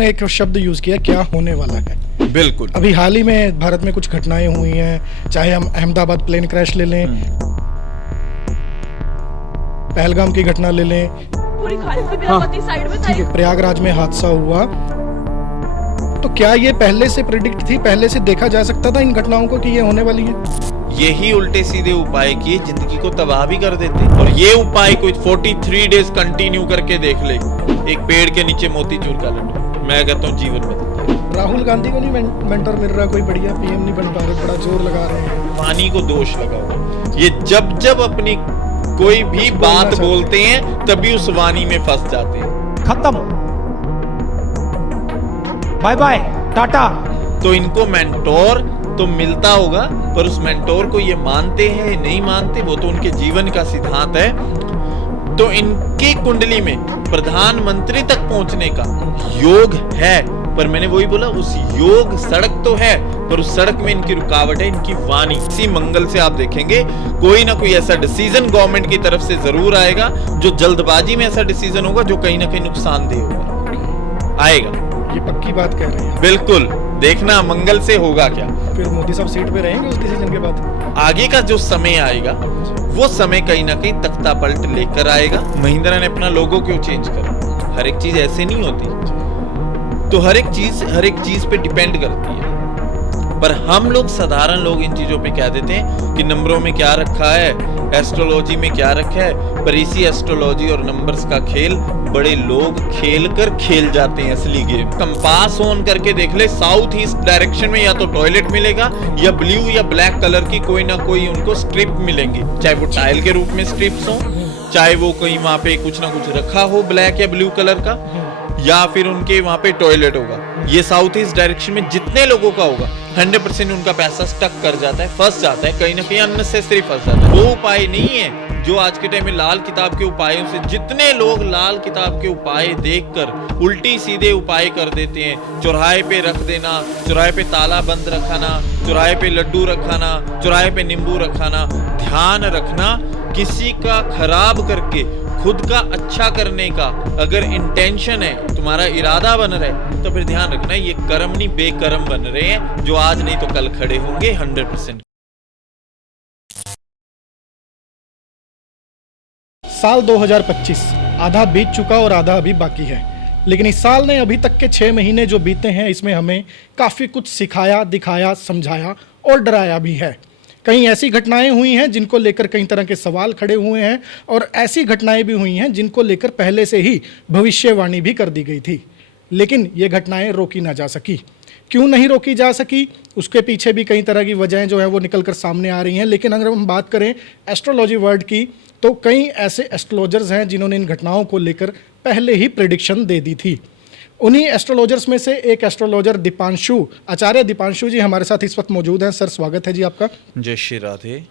आपने एक शब्द यूज किया, क्या होने वाला है। बिल्कुल। अभी हाल ही में भारत में कुछ घटनाएं हुई हैं, चाहे हम अहमदाबाद प्लेन क्रैश ले लें, पहलगाम की घटना ले लें, पूरी खालिद साइड में था। प्रयागराज में हादसा हुआ, तो क्या ये पहले से प्रिडिक्ट थी, पहले से देखा जा सकता था इन घटनाओं को कि ये होने वाली है? यही उल्टे सीधे उपाय किए जिंदगी को तबाह भी कर देते, और ये उपाय कोई 43 डेज कंटिन्यू करके देख ले, एक पेड़ के नीचे मोतीचूर का लड्डू, मैं कहता हूँ जीवन बदल जाए। राहुल गांधी को नहीं मेंटर मिल रहा, कोई बढ़िया पीएम नहीं बन पा रहे, बड़ा जोर लगा रहे हैं। वाणी को दोष लगाओ, ये जब जब अपनी कोई भी बात बोलते हैं तभी उस वाणी में फंस जाते हैं। खत्म, बाय बाय, टाटा। तो इनको मेंटोर तो मिलता होगा, पर उस मेंटोर को ये मानते हैं नहीं मानते, वो तो उनके जीवन का सिद्धांत है। तो इनकी कुंडली में प्रधानमंत्री तक पहुंचने का योग है, पर मैंने वही बोला, उस योग सड़क तो है, पर उस सड़क में इनकी रुकावट है इनकी वाणी। इसी मंगल से आप देखेंगे कोई ना कोई ऐसा डिसीजन गवर्नमेंट की तरफ से जरूर आएगा, जो जल्दबाजी में ऐसा डिसीजन होगा जो कहीं ना कहीं नुकसानदेह होगा, आएगा। ये पक्की बात कह रहे हैं। बिल्कुल, देखना मंगल से होगा क्या। फिर मोदी साहब सीट पे रहेंगे उस डिसीजन के बाद? आगे का जो समय आएगा वो समय कहीं ना कहीं तख्ता पलट लेकर आएगा। महिंद्रा ने अपना लोगो क्यों चेंज करा? हर एक चीज ऐसे नहीं होती, तो हर एक चीज पे डिपेंड करती है, पर हम लोग साधारण लोग इन चीजों पे कह देते हैं कि नंबरों में क्या रखा है, एस्ट्रोलॉजी में क्या रखा है, पर इसी एस्ट्रोलॉजी और नंबर्स का खेल बड़े लोग खेल जाते हैं असली गेम। कंपास ऑन करके देख ले, साउथ ईस्ट डायरेक्शन में या तो टॉयलेट मिलेगा या ब्लू या ब्लैक कलर की कोई ना कोई उनको स्ट्रिप मिलेंगी, चाहे वो टाइल के रूप में स्ट्रिप्स हो, चाहे वो कहीं वहां पे कुछ ना कुछ रखा हो ब्लैक या ब्लू कलर का, या फिर उनके वहां पे टॉयलेट होगा। ये साउथ ईस्ट डायरेक्शन में जितने लोगों का होगा 100% उनका पैसा स्टक कर जाता है, फंस जाता है, कहीं ना कहीं अननेसेसरी फंस जाता है। वो उपाय नहीं है जो आज के टाइम में लाल किताब के उपायों से, जितने लोग लाल किताब के उपाय देखकर उल्टी सीधे उपाय कर देते हैं, चौराहे पे रख देना, चौराहे पे ताला बंद रखाना, चौराहे पे लड्डू रखाना, चौराहे पे नींबू रखाना। ध्यान रखना, किसी का खराब करके खुद का अच्छा करने का अगर इंटेंशन है, तुम्हारा इरादा बन रहा है, तो फिर ध्यान रखना ये कर्म नहीं बेकर्म बन रहे हैं, जो आज नहीं तो कल खड़े होंगे 100%। साल 2025 आधा बीत चुका और आधा अभी बाकी है, लेकिन इस साल ने अभी तक के 6 महीने जो बीते हैं, इसमें हमें काफ़ी कुछ सिखाया, दिखाया, समझाया और डराया भी है। कई ऐसी घटनाएं हुई हैं जिनको लेकर कई तरह के सवाल खड़े हुए हैं, और ऐसी घटनाएं भी हुई हैं जिनको लेकर पहले से ही भविष्यवाणी भी कर दी गई थी, लेकिन ये घटनाएं रोकी ना जा सकी। क्यों नहीं रोकी जा सकी, उसके पीछे भी कई तरह की वजहें जो है वो निकल कर सामने आ रही हैं। लेकिन अगर हम बात करें एस्ट्रोलॉजी वर्ड की, तो कई ऐसे एस्ट्रोलॉजर्स हैं जिन्होंने इन घटनाओं को लेकर पहले ही प्रेडिक्शन दे दी थी। उन्हीं एस्ट्रोलॉजर्स में से एक एस्ट्रोलॉजर दीपांशु, आचार्य दीपांशु जी हमारे साथ इस वक्त मौजूद हैं। सर, स्वागत है जी आपका। जय श्री राधे।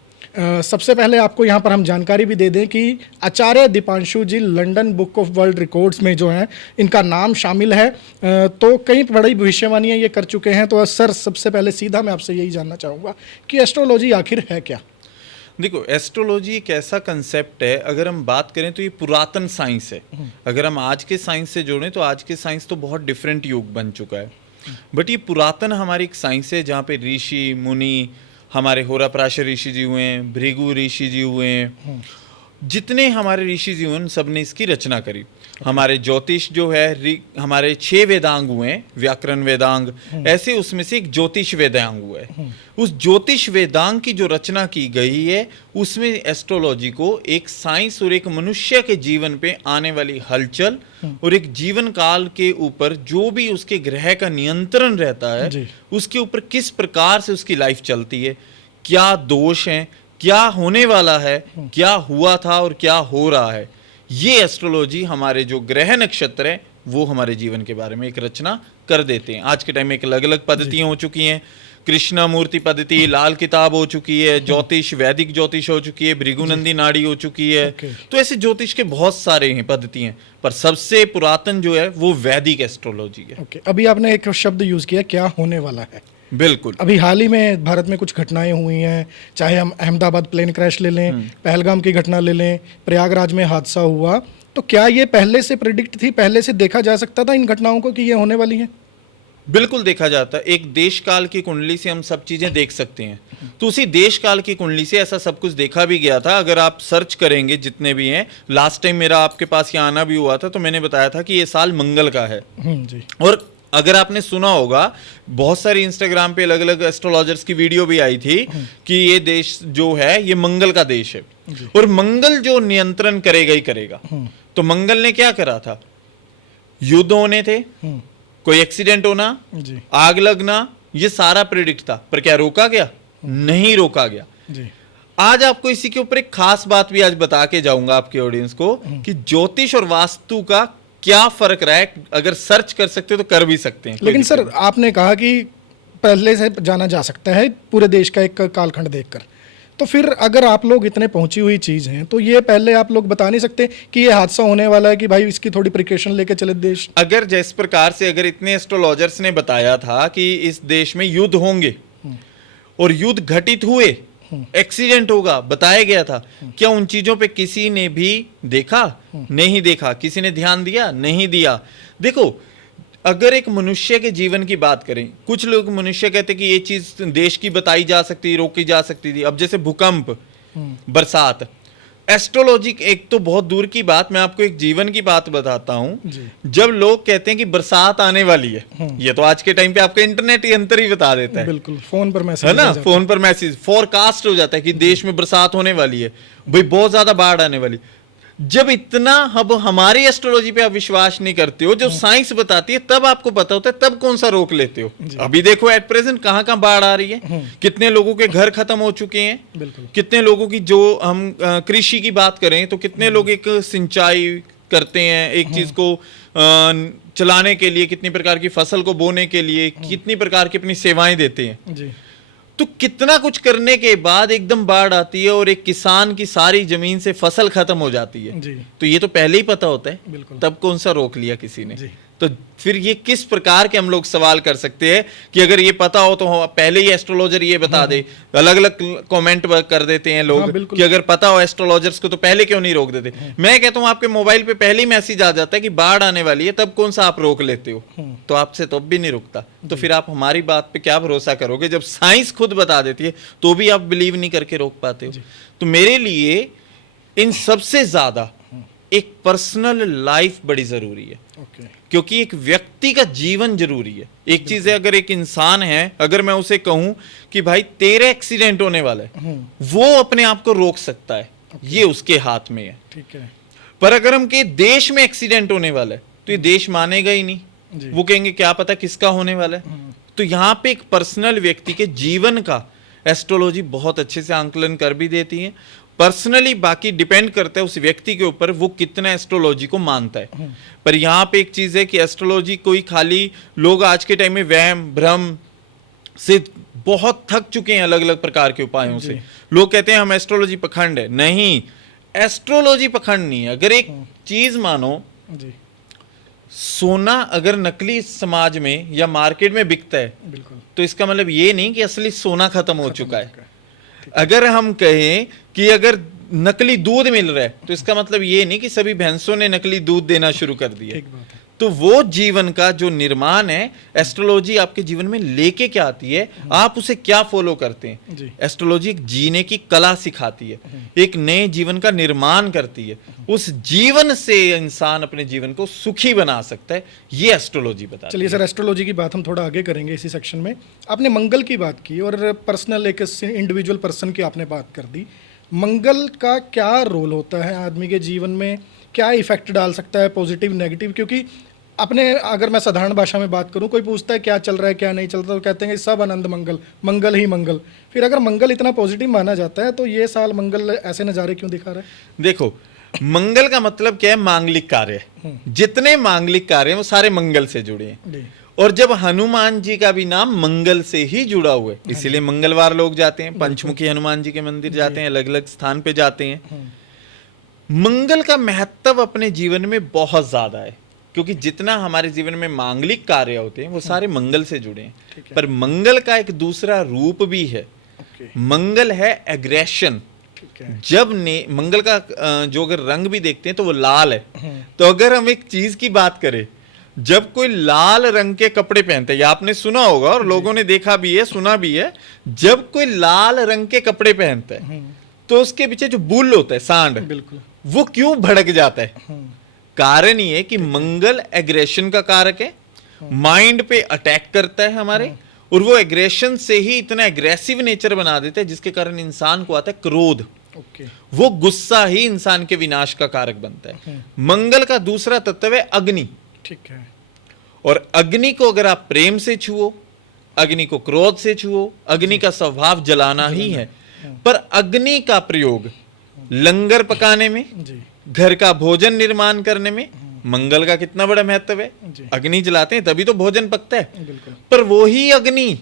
सबसे पहले आपको यहाँ पर हम जानकारी भी दे दें कि Acharya Deepanshu ji London book of world records में जो हैं इनका नाम शामिल है, तो कई बड़ी भविष्यवाणियाँ ये कर चुके हैं। तो सर, सबसे पहले सीधा मैं आपसे यही जानना चाहूँगा कि एस्ट्रोलॉजी आखिर है क्या? देखो, एस्ट्रोलॉजी एक ऐसा कंसेप्ट है, अगर हम बात करें तो ये पुरातन साइंस है। अगर हम आज के साइंस से जोड़ें तो आज के साइंस तो बहुत डिफरेंट युग बन चुका है, बट ये पुरातन हमारी एक साइंस है जहाँ पे ऋषि मुनि, हमारे होरापराशर ऋषि जी हुए हैं, भृगु ऋषि जी हुए हैं, जितने हमारे ऋषि जी हुए सब ने इसकी रचना करी। हमारे ज्योतिष जो है, हमारे 6 वेदांग हुए हैं, व्याकरण वेदांग, ऐसे उसमें से एक ज्योतिष वेदांग हुआ है। उस ज्योतिष वेदांग की जो रचना की गई है, उसमें एस्ट्रोलॉजी को एक साइंस और एक मनुष्य के जीवन पे आने वाली हलचल और एक जीवन काल के ऊपर जो भी उसके ग्रह का नियंत्रण रहता है, उसके ऊपर किस प्रकार से उसकी लाइफ चलती है, क्या दोष हैं, क्या होने वाला है, क्या हुआ था और क्या हो रहा है, ये एस्ट्रोलॉजी हमारे जो ग्रह नक्षत्र है वो हमारे जीवन के बारे में एक रचना कर देते हैं। आज के टाइम में एक अलग अलग पद्धतियां हो चुकी हैं, कृष्णा मूर्ति पद्धति, लाल किताब हो चुकी है, ज्योतिष वैदिक ज्योतिष हो चुकी है, भृगुनंदी नाड़ी हो चुकी है। तो ऐसे ज्योतिष के बहुत सारे हैं पद्धतियां, पर सबसे पुरातन जो है वो वैदिक एस्ट्रोलॉजी है। अभी आपने एक शब्द यूज किया, क्या होने वाला है। बिल्कुल। अभी हाल ही में भारत में कुछ घटनाएं हुई हैं, चाहे हम अहमदाबाद प्लेन क्रैश ले लें, पहलगाम की घटना ले लें, प्रयागराज में हादसा हुआ, तो क्या ये पहले से प्रिडिक्ट थी, पहले से देखा जा सकता था इन घटनाओं को कि ये होने वाली हैं? बिल्कुल देखा जाता है। एक देश काल की कुंडली से हम सब चीजें देख सकते हैं, तो उसी देश काल की कुंडली से ऐसा सब कुछ देखा भी गया था। अगर आप सर्च करेंगे जितने भी हैं, लास्ट टाइम मेरा आपके पास यहाँ आना भी हुआ था तो मैंने बताया था कि ये साल मंगल का है। जी। और अगर आपने सुना होगा, बहुत सारी इंस्टाग्राम पे अलग अलग एस्ट्रोलॉजर्स की वीडियो भी आई थी कि ये देश जो है ये मंगल का देश है, और मंगल जो नियंत्रण करेगा ही करेगा। तो मंगल ने क्या करा था? युद्ध होने थे, कोई एक्सीडेंट होना, जी। आग लगना, ये सारा प्रेडिक्ट था। पर क्या रोका गया? नहीं रोका गया। जी। आज आपको इसी के ऊपर एक खास बात भी आज बता के जाऊंगा आपके ऑडियंस को कि ज्योतिष और वास्तु का क्या फर्क रहा है। अगर सर्च कर सकते हो तो कर भी सकते हैं, कोई लेकिन दिक्कत सर आपने कहा कि पहले से जाना जा सकता है पूरे देश का एक कालखंड देखकर, तो फिर अगर आप लोग इतने पहुंची हुई चीज हैं तो ये पहले आप लोग बता नहीं सकते कि ये हादसा होने वाला है कि भाई इसकी थोड़ी प्रिकॉशन लेके चले देश? अगर जिस प्रकार से अगर इतने एस्ट्रोलॉजर्स ने बताया था कि इस देश में युद्ध होंगे और युद्ध घटित हुए, एक्सीडेंट होगा, बताया गया था, क्या उन चीजों पे किसी ने भी देखा? नहीं देखा। किसी ने ध्यान दिया? नहीं दिया। देखो, अगर एक मनुष्य के जीवन की बात करें, कुछ लोग मनुष्य कहते कि ये चीज देश की बताई जा सकती, रोकी जा सकती थी। अब जैसे भूकंप, बरसात, एस्ट्रोलॉजी एक तो बहुत दूर की बात, मैं आपको एक जीवन की बात बताता हूं। जब लोग कहते हैं कि बरसात आने वाली है, ये तो आज के टाइम पे आपका इंटरनेट यंत्र ही बता देता है। बिल्कुल, फोन पर मैसेज है ना, फोन पर मैसेज फोरकास्ट हो जाता है कि देश में बरसात होने वाली है, भाई बहुत ज्यादा बाढ़ आने वाली। जब इतना अब हमारी एस्ट्रोलॉजी पे आप विश्वास नहीं करते हो, जब साइंस बताती है तब आपको पता होता है, तब कौन सा रोक लेते हो। अभी देखो एट प्रेजेंट कहां कहां बाढ़ आ रही है, कितने लोगों के घर खत्म हो चुके हैं, कितने लोगों की, जो हम कृषि की बात करें तो कितने लोग एक सिंचाई करते हैं, एक चीज को चलाने के लिए, कितनी प्रकार की फसल को बोने के लिए कितनी प्रकार की अपनी सेवाएं देते हैं। जी। तो कितना कुछ करने के बाद एकदम बाढ़ आती है और एक किसान की सारी जमीन से फसल खत्म हो जाती है। जी। तो ये तो पहले ही पता होता है, बिल्कुल। तब कौन सा रोक लिया किसी ने? जी। तो फिर ये किस प्रकार के हम लोग सवाल कर सकते हैं कि अगर ये पता हो तो पहले ही एस्ट्रोलॉजर ये बता दे। अलग अलग कमेंट कर देते हैं लोग कि अगर पता हो एस्ट्रोलॉजर्स को तो पहले क्यों नहीं रोक देते। मैं कहता हूं आपके मोबाइल पे पहले ही मैसेज आ जाता है कि बाढ़ आने वाली है, तब कौन सा आप रोक लेते हो? तो आपसे तो अब भी नहीं रुकता। तो फिर आप हमारी बात पे क्या भरोसा करोगे जब साइंस खुद बता देती है तो भी आप बिलीव नहीं करके रोक पाते हो? तो मेरे लिए इन सबसे ज्यादा एक पर्सनल लाइफ बड़ी जरूरी है, क्योंकि एक व्यक्ति का जीवन जरूरी है। एक चीज है, अगर एक इंसान है, अगर मैं उसे कहूं कि भाई तेरे एक्सीडेंट होने वाला है, वो अपने आप को रोक सकता है, ये उसके हाथ में है। ठीक है। पर अगर हम के देश में एक्सीडेंट होने वाला है तो ये देश मानेगा ही नहीं, वो कहेंगे क्या पता किसका होने वाला है। तो यहां पे एक पर्सनल व्यक्ति के जीवन का एस्ट्रोलॉजी बहुत अच्छे से आंकलन कर भी देती है। पर्सनली बाकी डिपेंड करता है उस व्यक्ति के ऊपर वो कितना एस्ट्रोलॉजी को मानता है। पर यहाँ पे एक चीज है कि एस्ट्रोलॉजी कोई खाली, लोग आज के टाइम में वहम भ्रम से बहुत थक चुके हैं अलग अलग प्रकार के उपायों से। लोग कहते हैं हम एस्ट्रोलॉजी पखंड है। नहीं, एस्ट्रोलॉजी पखंड नहीं है। अगर एक चीज मानो, सोना अगर नकली समाज में या मार्केट में बिकता है तो इसका मतलब ये नहीं कि असली सोना खत्म हो चुका है। अगर हम कहें कि अगर नकली दूध मिल रहा है तो इसका मतलब ये नहीं कि सभी भैंसों ने नकली दूध देना शुरू कर दिया। तो वो जीवन का जो निर्माण है, एस्ट्रोलॉजी आपके जीवन में लेके क्या आती है, आप उसे क्या फॉलो करते हैं। एस्ट्रोलॉजी एक जीने की कला सिखाती है, एक नए जीवन का निर्माण करती है। उस जीवन से इंसान अपने जीवन को सुखी बना सकता है, ये एस्ट्रोलॉजी बताती है। चलिए सर, एस्ट्रोलॉजी की बात हम थोड़ा आगे करेंगे इसी सेक्शन में। आपने मंगल की बात की और पर्सनल एक इंडिविजुअल पर्सन की आपने बात कर दी। मंगल का क्या रोल होता है आदमी के जीवन में, क्या इफेक्ट डाल सकता है, पॉजिटिव नेगेटिव? क्योंकि अपने, अगर मैं साधारण भाषा में बात करूं, कोई पूछता है क्या चल रहा है क्या नहीं चल रहा, तो कहते हैं कि सब आनंद मंगल, मंगल ही मंगल। फिर अगर मंगल इतना पॉजिटिव माना जाता है तो ये साल मंगल ऐसे नज़ारे क्यों दिखा रहा है? देखो, मंगल का मतलब क्या है? मांगलिक कार्य। जितने मांगलिक कार्य हैं वो सारे मंगल से जुड़े हैं। और जब हनुमान जी का भी नाम मंगल से ही जुड़ा हुआ है, इसीलिए मंगलवार लोग जाते हैं, पंचमुखी हनुमान जी के मंदिर जाते हैं, अलग अलग स्थान पे जाते हैं। मंगल का महत्व अपने जीवन में बहुत ज्यादा है, क्योंकि जितना हमारे जीवन में मांगलिक कार्य होते हैं वो सारे मंगल से जुड़े हैं। पर मंगल का एक दूसरा रूप भी है। मंगल है एग्रेशन, ठीक है। जब ने मंगल का जो अगर रंग भी देखते हैं तो वो लाल है। तो अगर हम एक चीज की बात करें, जब कोई लाल रंग के कपड़े पहनते हैं, या आपने सुना होगा और लोगों ने देखा भी है, सुना भी है, जब कोई लाल रंग के कपड़े पहनता है तो उसके पीछे जो बुल होता है, सांड, बिल्कुल। वो क्यों भड़क जाता है? कारण ये है कि मंगल एग्रेशन का कारक है, माइंड पे अटैक करता है हमारे, और वो एग्रेशन से ही इतना एग्रेसिव नेचर बना देता है जिसके कारण इंसान को आता है क्रोध। ओके। वो गुस्सा ही इंसान के विनाश का कारक बनता है। मंगल का दूसरा तत्व है अग्नि, ठीक है। और अग्नि को अगर आप प्रेम से छुओ, अग्नि को क्रोध से छुओ, अग्नि का स्वभाव जलाना ही है। पर अग्नि का प्रयोग लंगर पकाने में, जी। घर का भोजन निर्माण करने में मंगल का कितना बड़ा महत्व है। जी। अग्नि जलाते हैं तभी तो भोजन पकता है। बिल्कुल। पर वो ही अग्नि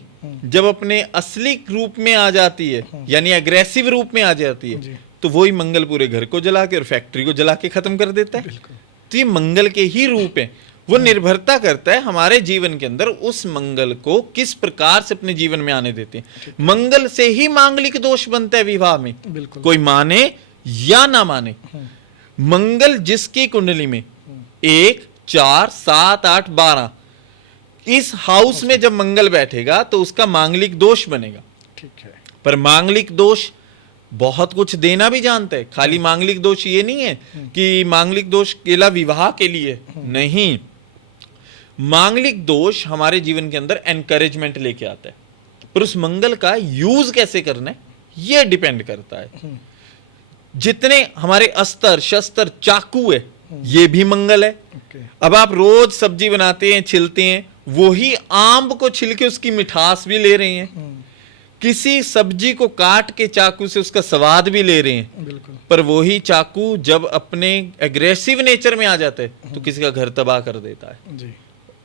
जब अपने असली रूप में आ जाती है, यानी अग्रेसिव रूप में आ जाती जी। है, तो वही मंगल पूरे घर को जला के और फैक्ट्री को जला के खत्म कर देता है। बिल्कुल। तो ये मंगल के ही रूप है। वो निर्भरता करता है हमारे जीवन के अंदर उस मंगल को किस प्रकार से अपने जीवन में आने देते हैं। मंगल से ही मांगलिक दोष बनता है विवाह में, बिल्कुल। कोई माने या ना माने। मंगल जिसकी कुंडली में 1, 4, 7, 8, 12 इस हाउस में जब मंगल बैठेगा तो उसका मांगलिक दोष बनेगा। ठीक है। पर मांगलिक दोष बहुत कुछ देना भी जानता है। खाली मांगलिक दोष ये नहीं है कि मांगलिक दोष केवल विवाह के लिए, नहीं। मांगलिक दोष हमारे जीवन के अंदर एनकरेजमेंट लेके आता है, पर उस मंगल का यूज कैसे करना है ये डिपेंड करता है। जितने हमारे अस्त्र, शस्त्र, चाकू है, ये भी मंगल है। ओके। अब आप रोज सब्जी बनाते हैं, छिलते हैं, वही आम को छिल के उसकी मिठास भी ले रहे हैं, किसी सब्जी को काट के चाकू से उसका स्वाद भी ले रहे हैं। बिल्कुल। पर वही चाकू जब अपने एग्रेसिव नेचर में आ जाता है तो किसी का घर तबाह कर देता है। जी।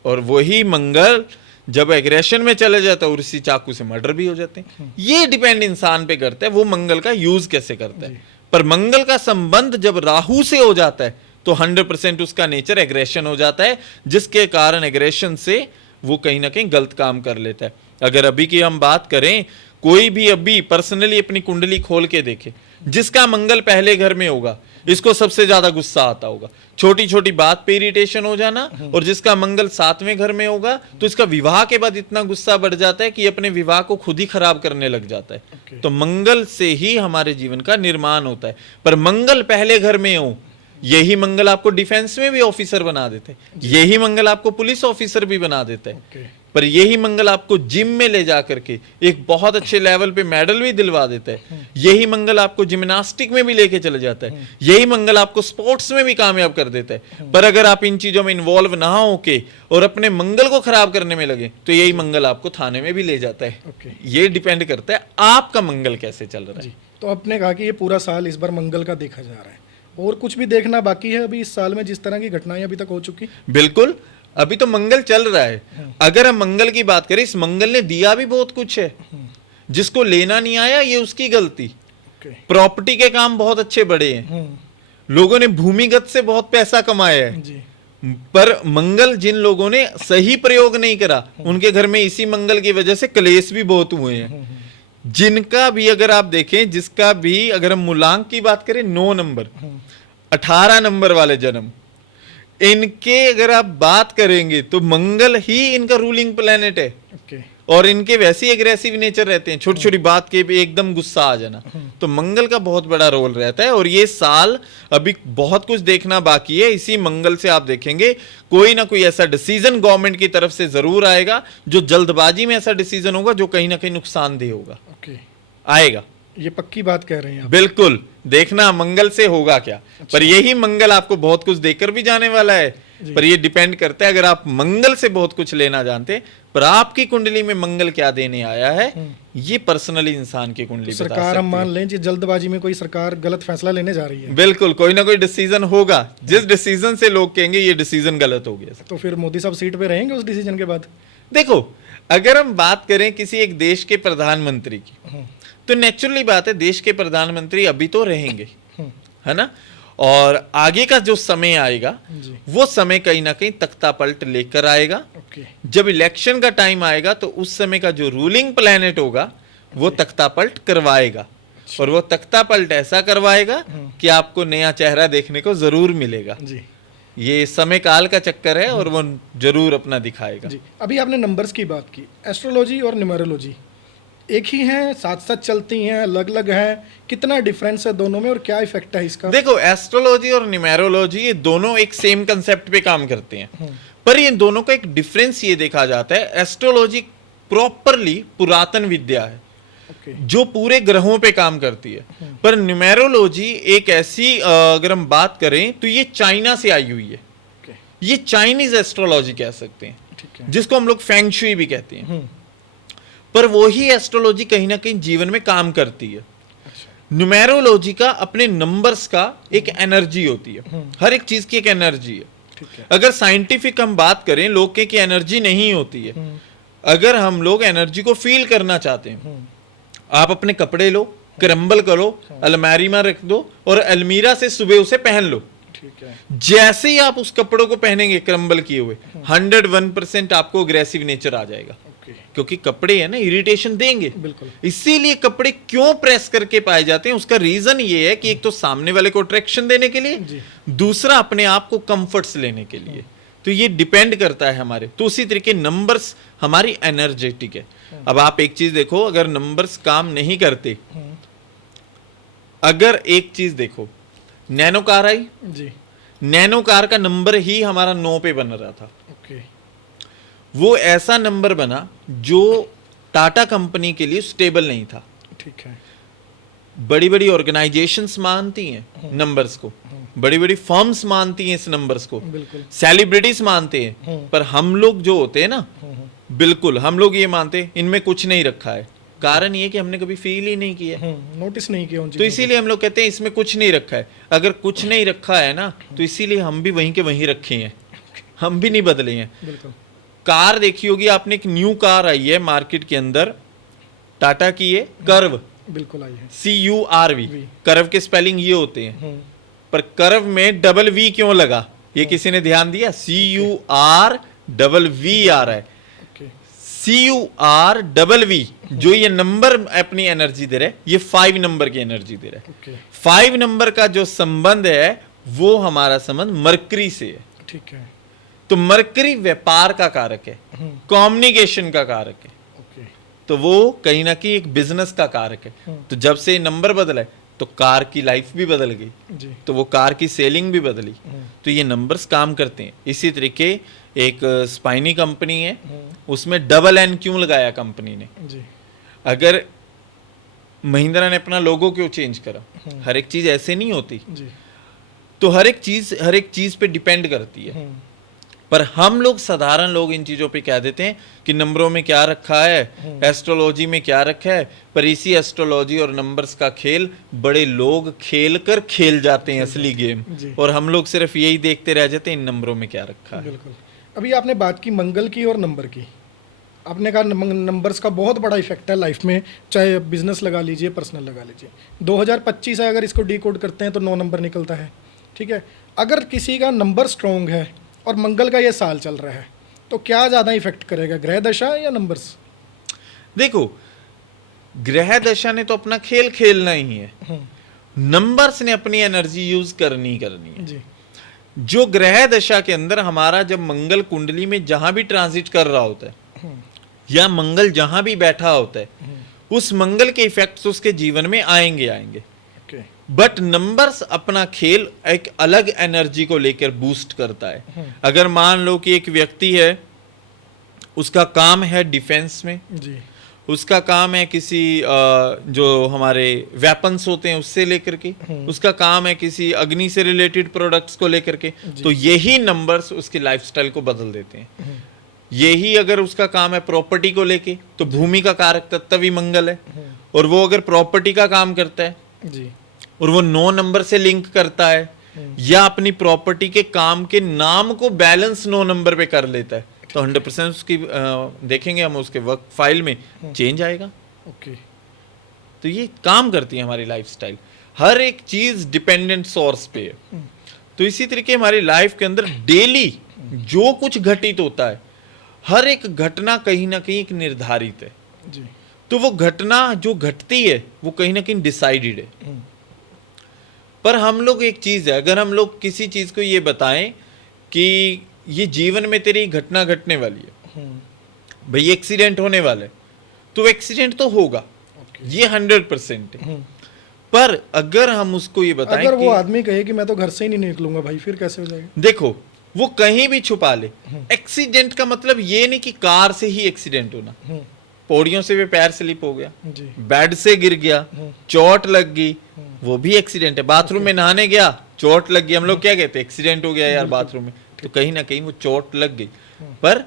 और वही मंगल जब एग्रेशन में चले जाता है और उसी चाकू से मर्डर भी हो जाते हैं। ये डिपेंड इंसान पे करता है वो मंगल का यूज कैसे करता है। पर मंगल का संबंध जब राहु से हो जाता है तो 100% उसका नेचर एग्रेशन हो जाता है, जिसके कारण एग्रेशन से वो कहीं ना कहीं गलत काम कर लेता है। अगर अभी की हम बात करें, कोई भी अभी पर्सनली अपनी कुंडली खोल के देखे, जिसका मंगल पहले घर में होगा इसको सबसे ज्यादा गुस्सा आता होगा, छोटी छोटी बात पे इरिटेशन हो जाना। और जिसका मंगल 7वें घर में होगा तो इसका विवाह के बाद इतना गुस्सा बढ़ जाता है कि अपने विवाह को खुद ही खराब करने लग जाता है। तो मंगल से ही हमारे जीवन का निर्माण होता है। पर मंगल पहले घर में हो, यही मंगल आपको डिफेंस में भी ऑफिसर बना देते हैं, यही मंगल आपको पुलिस ऑफिसर भी बना देता है। पर यही मंगल आपको जिम में ले जाकर के एक बहुत अच्छे लेवल पे मेडल भी दिलवा देता है, यही मंगल आपको जिम्नास्टिक में भी लेके चले जाता है, यही मंगल आपको स्पोर्ट्स में भी कामयाब कर देता है। पर अगर आप इन चीजों में इन्वॉल्व ना होके और अपने मंगल को खराब करने में लगे तो यही मंगल आपको थाने में भी ले जाता है। ये डिपेंड करता है आपका मंगल कैसे चल रहा है। तो आपने कहा कि ये पूरा साल इस बार मंगल का देखा जा रहा है, और कुछ भी देखना बाकी है अभी इस साल में, जिस तरह की घटनाएं अभी तक हो चुकी? बिल्कुल, अभी तो मंगल चल रहा है। अगर हम मंगल की बात करें, इस मंगल ने दिया भी बहुत कुछ है। जिसको लेना नहीं आया ये उसकी गलती। प्रॉपर्टी के काम बहुत अच्छे बढ़े हैं, लोगों ने भूमिगत से बहुत पैसा कमाया है जी। पर मंगल जिन लोगों ने सही प्रयोग नहीं करा उनके घर में इसी मंगल की वजह से क्लेश भी बहुत हुए हैं। जिनका भी अगर आप देखें, जिसका भी अगर हम मूलांक की बात करें 9 नंबर 18 नंबर वाले जन्म, इनके अगर आप बात करेंगे तो मंगल ही इनका रूलिंग प्लेनेट है। और इनके वैसे ही एग्रेसिव नेचर रहते हैं, छोटी छोटी बात के भी एकदम गुस्सा आ जाना। तो मंगल का बहुत बड़ा रोल रहता है। और ये साल अभी बहुत कुछ देखना बाकी है। इसी मंगल से आप देखेंगे कोई ना कोई ऐसा डिसीजन गवर्नमेंट की तरफ से जरूर आएगा, जो जल्दबाजी में ऐसा डिसीजन होगा जो कहीं ना कहीं नुकसानदेह होगा। आएगा, ये पक्की बात कह रहे हैं आप? बिल्कुल, देखना मंगल से होगा क्या। पर यही मंगल आपको बहुत कुछ देकर भी जाने वाला है। पर ये डिपेंड करता है, अगर आप मंगल से बहुत कुछ लेना जानते हैं, पर आपकी कुंडली में मंगल क्या देने आया है ये पर्सनली इंसान की कुंडली बता सकती है। सरकार हम मान लें कि जल्दबाजी में कोई सरकार गलत फैसला लेने जा रही है, बिल्कुल कोई ना कोई डिसीजन होगा जिस डिसीजन से लोग कहेंगे ये डिसीजन गलत हो गया, तो फिर मोदी साहब सीट पे रहेंगे उस डिसीजन के बाद? देखो, अगर हम बात करें किसी एक देश के प्रधानमंत्री की, तो नेचुरली बात है देश के प्रधानमंत्री अभी तो रहेंगे, है ना। और आगे का जो समय आएगा वो समय कहीं ना कहीं तख्ता पलट लेकर आएगा। जब इलेक्शन का टाइम आएगा तो उस समय का जो रूलिंग प्लेनेट होगा वो तख्ता पलट करवाएगा। और वो तख्ता पलट ऐसा करवाएगा कि आपको नया चेहरा देखने को जरूर मिलेगा। जी ये समय काल का चक्कर है और वो जरूर अपना दिखाएगा। जी। अभी आपने नंबर्स की बात की, एस्ट्रोलॉजी और न्यूमेरोलॉजी एक ही हैं, साथ साथ चलती हैं, अलग अलग हैं, कितना डिफरेंस है दोनों में और क्या इफेक्ट है इसका? देखो, एस्ट्रोलॉजी और न्यूमेरोलॉजी ये दोनों एक सेम कंसेप्ट पे काम करते हैं, पर ये दोनों का एक डिफरेंस ये देखा जाता है, एस्ट्रोलॉजी प्रॉपरली पुरातन विद्या है ओके। जो पूरे ग्रहों पे काम करती है, पर न्यूमेरोलॉजी एक ऐसी अगर हम बात करें तो ये चाइना से आई हुई है। ओके, ये चाइनीज एस्ट्रोलॉजी कह सकते हैं, ठीक है। जिसको हम लोग फेंग शुई भी कहते हैं। पर वो ही एस्ट्रोलॉजी कहीं ना कहीं जीवन में काम करती है। न्यूमेरोलॉजी का अपने नंबर्स का एक एनर्जी होती है, हर एक चीज की एक एनर्जी है। ठीक है। अगर साइंटिफिक हम बात करें, लोग की एनर्जी नहीं होती है। अगर हम लोग एनर्जी को फील करना चाहते हैं, आप अपने कपड़े लो, क्रम्बल करो, अलमारी में रख दो और अलमीरा से सुबह उसे पहन लो। ठीक है। जैसे ही आप उस कपड़ों को पहनेंगे क्रम्बल किए हुए, 101% आपको अग्रेसिव नेचर आ जाएगा, ओके, क्योंकि कपड़े है ना, इरिटेशन देंगे। बिल्कुल। इसीलिए कपड़े क्यों प्रेस करके पाए जाते हैं, उसका रीजन ये है कि एक तो सामने वाले को अट्रैक्शन देने के लिए, जी। दूसरा अपने आप को कंफर्ट्स लेने के लिए। तो ये डिपेंड करता है हमारे। तो उसी तरीके नंबर्स हमारी एनर्जेटिक है। अब आप एक चीज देखो, अगर नंबर्स काम नहीं करते, अगर एक चीज देखो, नैनो कार आई, जी, नैनो कार का नंबर ही हमारा 9 पे बन रहा था। ओके, वो ऐसा नंबर बना जो टाटा कंपनी के लिए स्टेबल नहीं था। ठीक है। बड़ी बड़ी ऑर्गेनाइजेशंस मानती हैं नंबर्स को, बड़ी बड़ी फर्म्स मानती हैं इस नंबर्स को, बिल्कुल। सेलिब्रिटीज मानते हैं, पर हम लोग जो होते हैं ना, बिल्कुल हम लोग ये मानते हैं इनमें कुछ नहीं रखा है। कारण ये कि हमने कभी फील ही नहीं किया, नोटिस नहीं किया उन तो चीजों को। इसीलिए हम लोग कहते हैं इसमें कुछ नहीं रखा है। अगर कुछ नहीं रखा है ना, तो इसीलिए हम भी वहीं के वहीं रखे हैं, हम भी नहीं बदले हैं। बिल्कुल। कार देखी होगी आपने, एक न्यू कार आई है मार्केट के अंदर, टाटा की है, कर्व, बिल्कुल आई है। CURV। वी। कर्व के स्पेलिंग ये होते हैं, पर कर्व में डबल वी क्यों लगा, ये किसी ने ध्यान दिया? CURVV आ रहा है, ओके, CURVV। जो ये नंबर अपनी एनर्जी दे रहा है, ये 5 नंबर की एनर्जी दे रहा है। ओके, 5 नंबर का जो संबंध है वो हमारा संबंध मरकरी से है। ठीक है। तो मरकरी व्यापार का कारक है, कम्युनिकेशन का कारक है, ओके, तो वो कहीं ना कहीं एक बिजनेस का कारक है। तो जब से नंबर बदला है, तो कार की लाइफ भी बदल गई, जी, तो वो कार की सेलिंग भी बदली। तो ये नंबर्स काम करते हैं। इसी तरीके एक स्पाइनी कंपनी है, उसमें डबल एन क्यों लगाया कंपनी ने? जी, अगर महिंद्रा ने अपना लोगो क्यों चेंज करा? हर एक चीज ऐसे नहीं होती, जी, तो हर एक चीज पे डिपेंड करती है। पर हम लोग साधारण लोग इन चीजों पे कह देते हैं कि नंबरों में क्या रखा है, एस्ट्रोलॉजी में क्या रखा है। पर इसी एस्ट्रोलॉजी और नंबर्स का खेल बड़े लोग खेल जाते हैं असली गेम, जी। और हम लोग सिर्फ यही देखते रह जाते हैं इन नंबरों में क्या रखा है। बिल्कुल। अभी आपने बात की मंगल की और नंबर की, आपने कहा नंबर्स का बहुत बड़ा इफेक्ट है लाइफ में, चाहे बिजनेस लगा लीजिए, पर्सनल लगा लीजिए। 2025 है, अगर इसको डिकोड करते हैं तो 9 नंबर निकलता है। ठीक है। अगर किसी का नंबर स्ट्रॉन्ग है और मंगल का ये साल चल रहा है, तो क्या ज़्यादा इफेक्ट करेगा, ग्रह दशा या नंबर्स? देखो, ग्रह दशा ने तो अपना खेल खेलना ही है, नंबर्स ने अपनी एनर्जी यूज करनी है। जी, जो ग्रह दशा के अंदर हमारा जब मंगल कुंडली में जहां भी ट्रांजिट कर रहा होता है, या मंगल जहां भी बैठा होता है, उस मंगल के इफेक्ट्स उसके जीवन में आएंगे। ओके, बट नंबर्स अपना खेल एक अलग एनर्जी को लेकर बूस्ट करता है। अगर मान लो कि एक व्यक्ति है, उसका काम है डिफेंस में, जी, उसका काम है किसी जो हमारे वेपन्स होते हैं उससे लेकर के, उसका काम है किसी अग्नि से रिलेटेड प्रोडक्ट्स को लेकर के, तो यही नंबर्स उसकी लाइफस्टाइल को बदल देते हैं। यही अगर उसका काम है प्रॉपर्टी को लेके, तो भूमि का कारक तत्व भी मंगल है, और वो अगर प्रॉपर्टी का काम करता है जी, और वो 9 नंबर से लिंक करता है, या अपनी प्रॉपर्टी के काम के नाम को बैलेंस 9 नंबर पे कर लेता है, तो 100% उसकी देखेंगे हम उसके वर्क फाइल में चेंज आएगा। ओके, तो ये काम करती है हमारी लाइफस्टाइल, हर एक चीज डिपेंडेंट सोर्स पे है। तो इसी तरीके हमारी लाइफ के अंदर डेली जो कुछ घटित होता है, हर एक घटना कहीं ना कहीं एक निर्धारित है। जी, तो वो घटना जो घटती है वो कहीं ना कहीं डिसाइडेड है। पर हम लोग एक चीज है, अगर हम लोग किसी चीज को ये बताएं कि ये जीवन में तेरी घटना घटने वाली है, भाई एक्सीडेंट होने वाला है, तो एक्सीडेंट तो होगा, ये 100% है। पर अगर हम उसको ये बताएं अगर कि वो आदमी कहे कि मैं तो घर से ही नहीं निकलूंगा भाई, फिर कैसे हो जाएगा? देखो वो कहीं भी छुपा ले, एक्सीडेंट का मतलब ये नहीं कि कार से ही एक्सीडेंट होना, पौड़ियों से भी पैर स्लिप हो गया, जी। बेड से गिर गया, चोट लग गई, वो भी एक्सीडेंट है। बाथरूम में नहाने गया, चोट लग गई, हम लोग क्या कहते हैं, एक्सीडेंट हो गया यार बाथरूम में, तो कहीं ना कहीं वो चोट लग गई। पर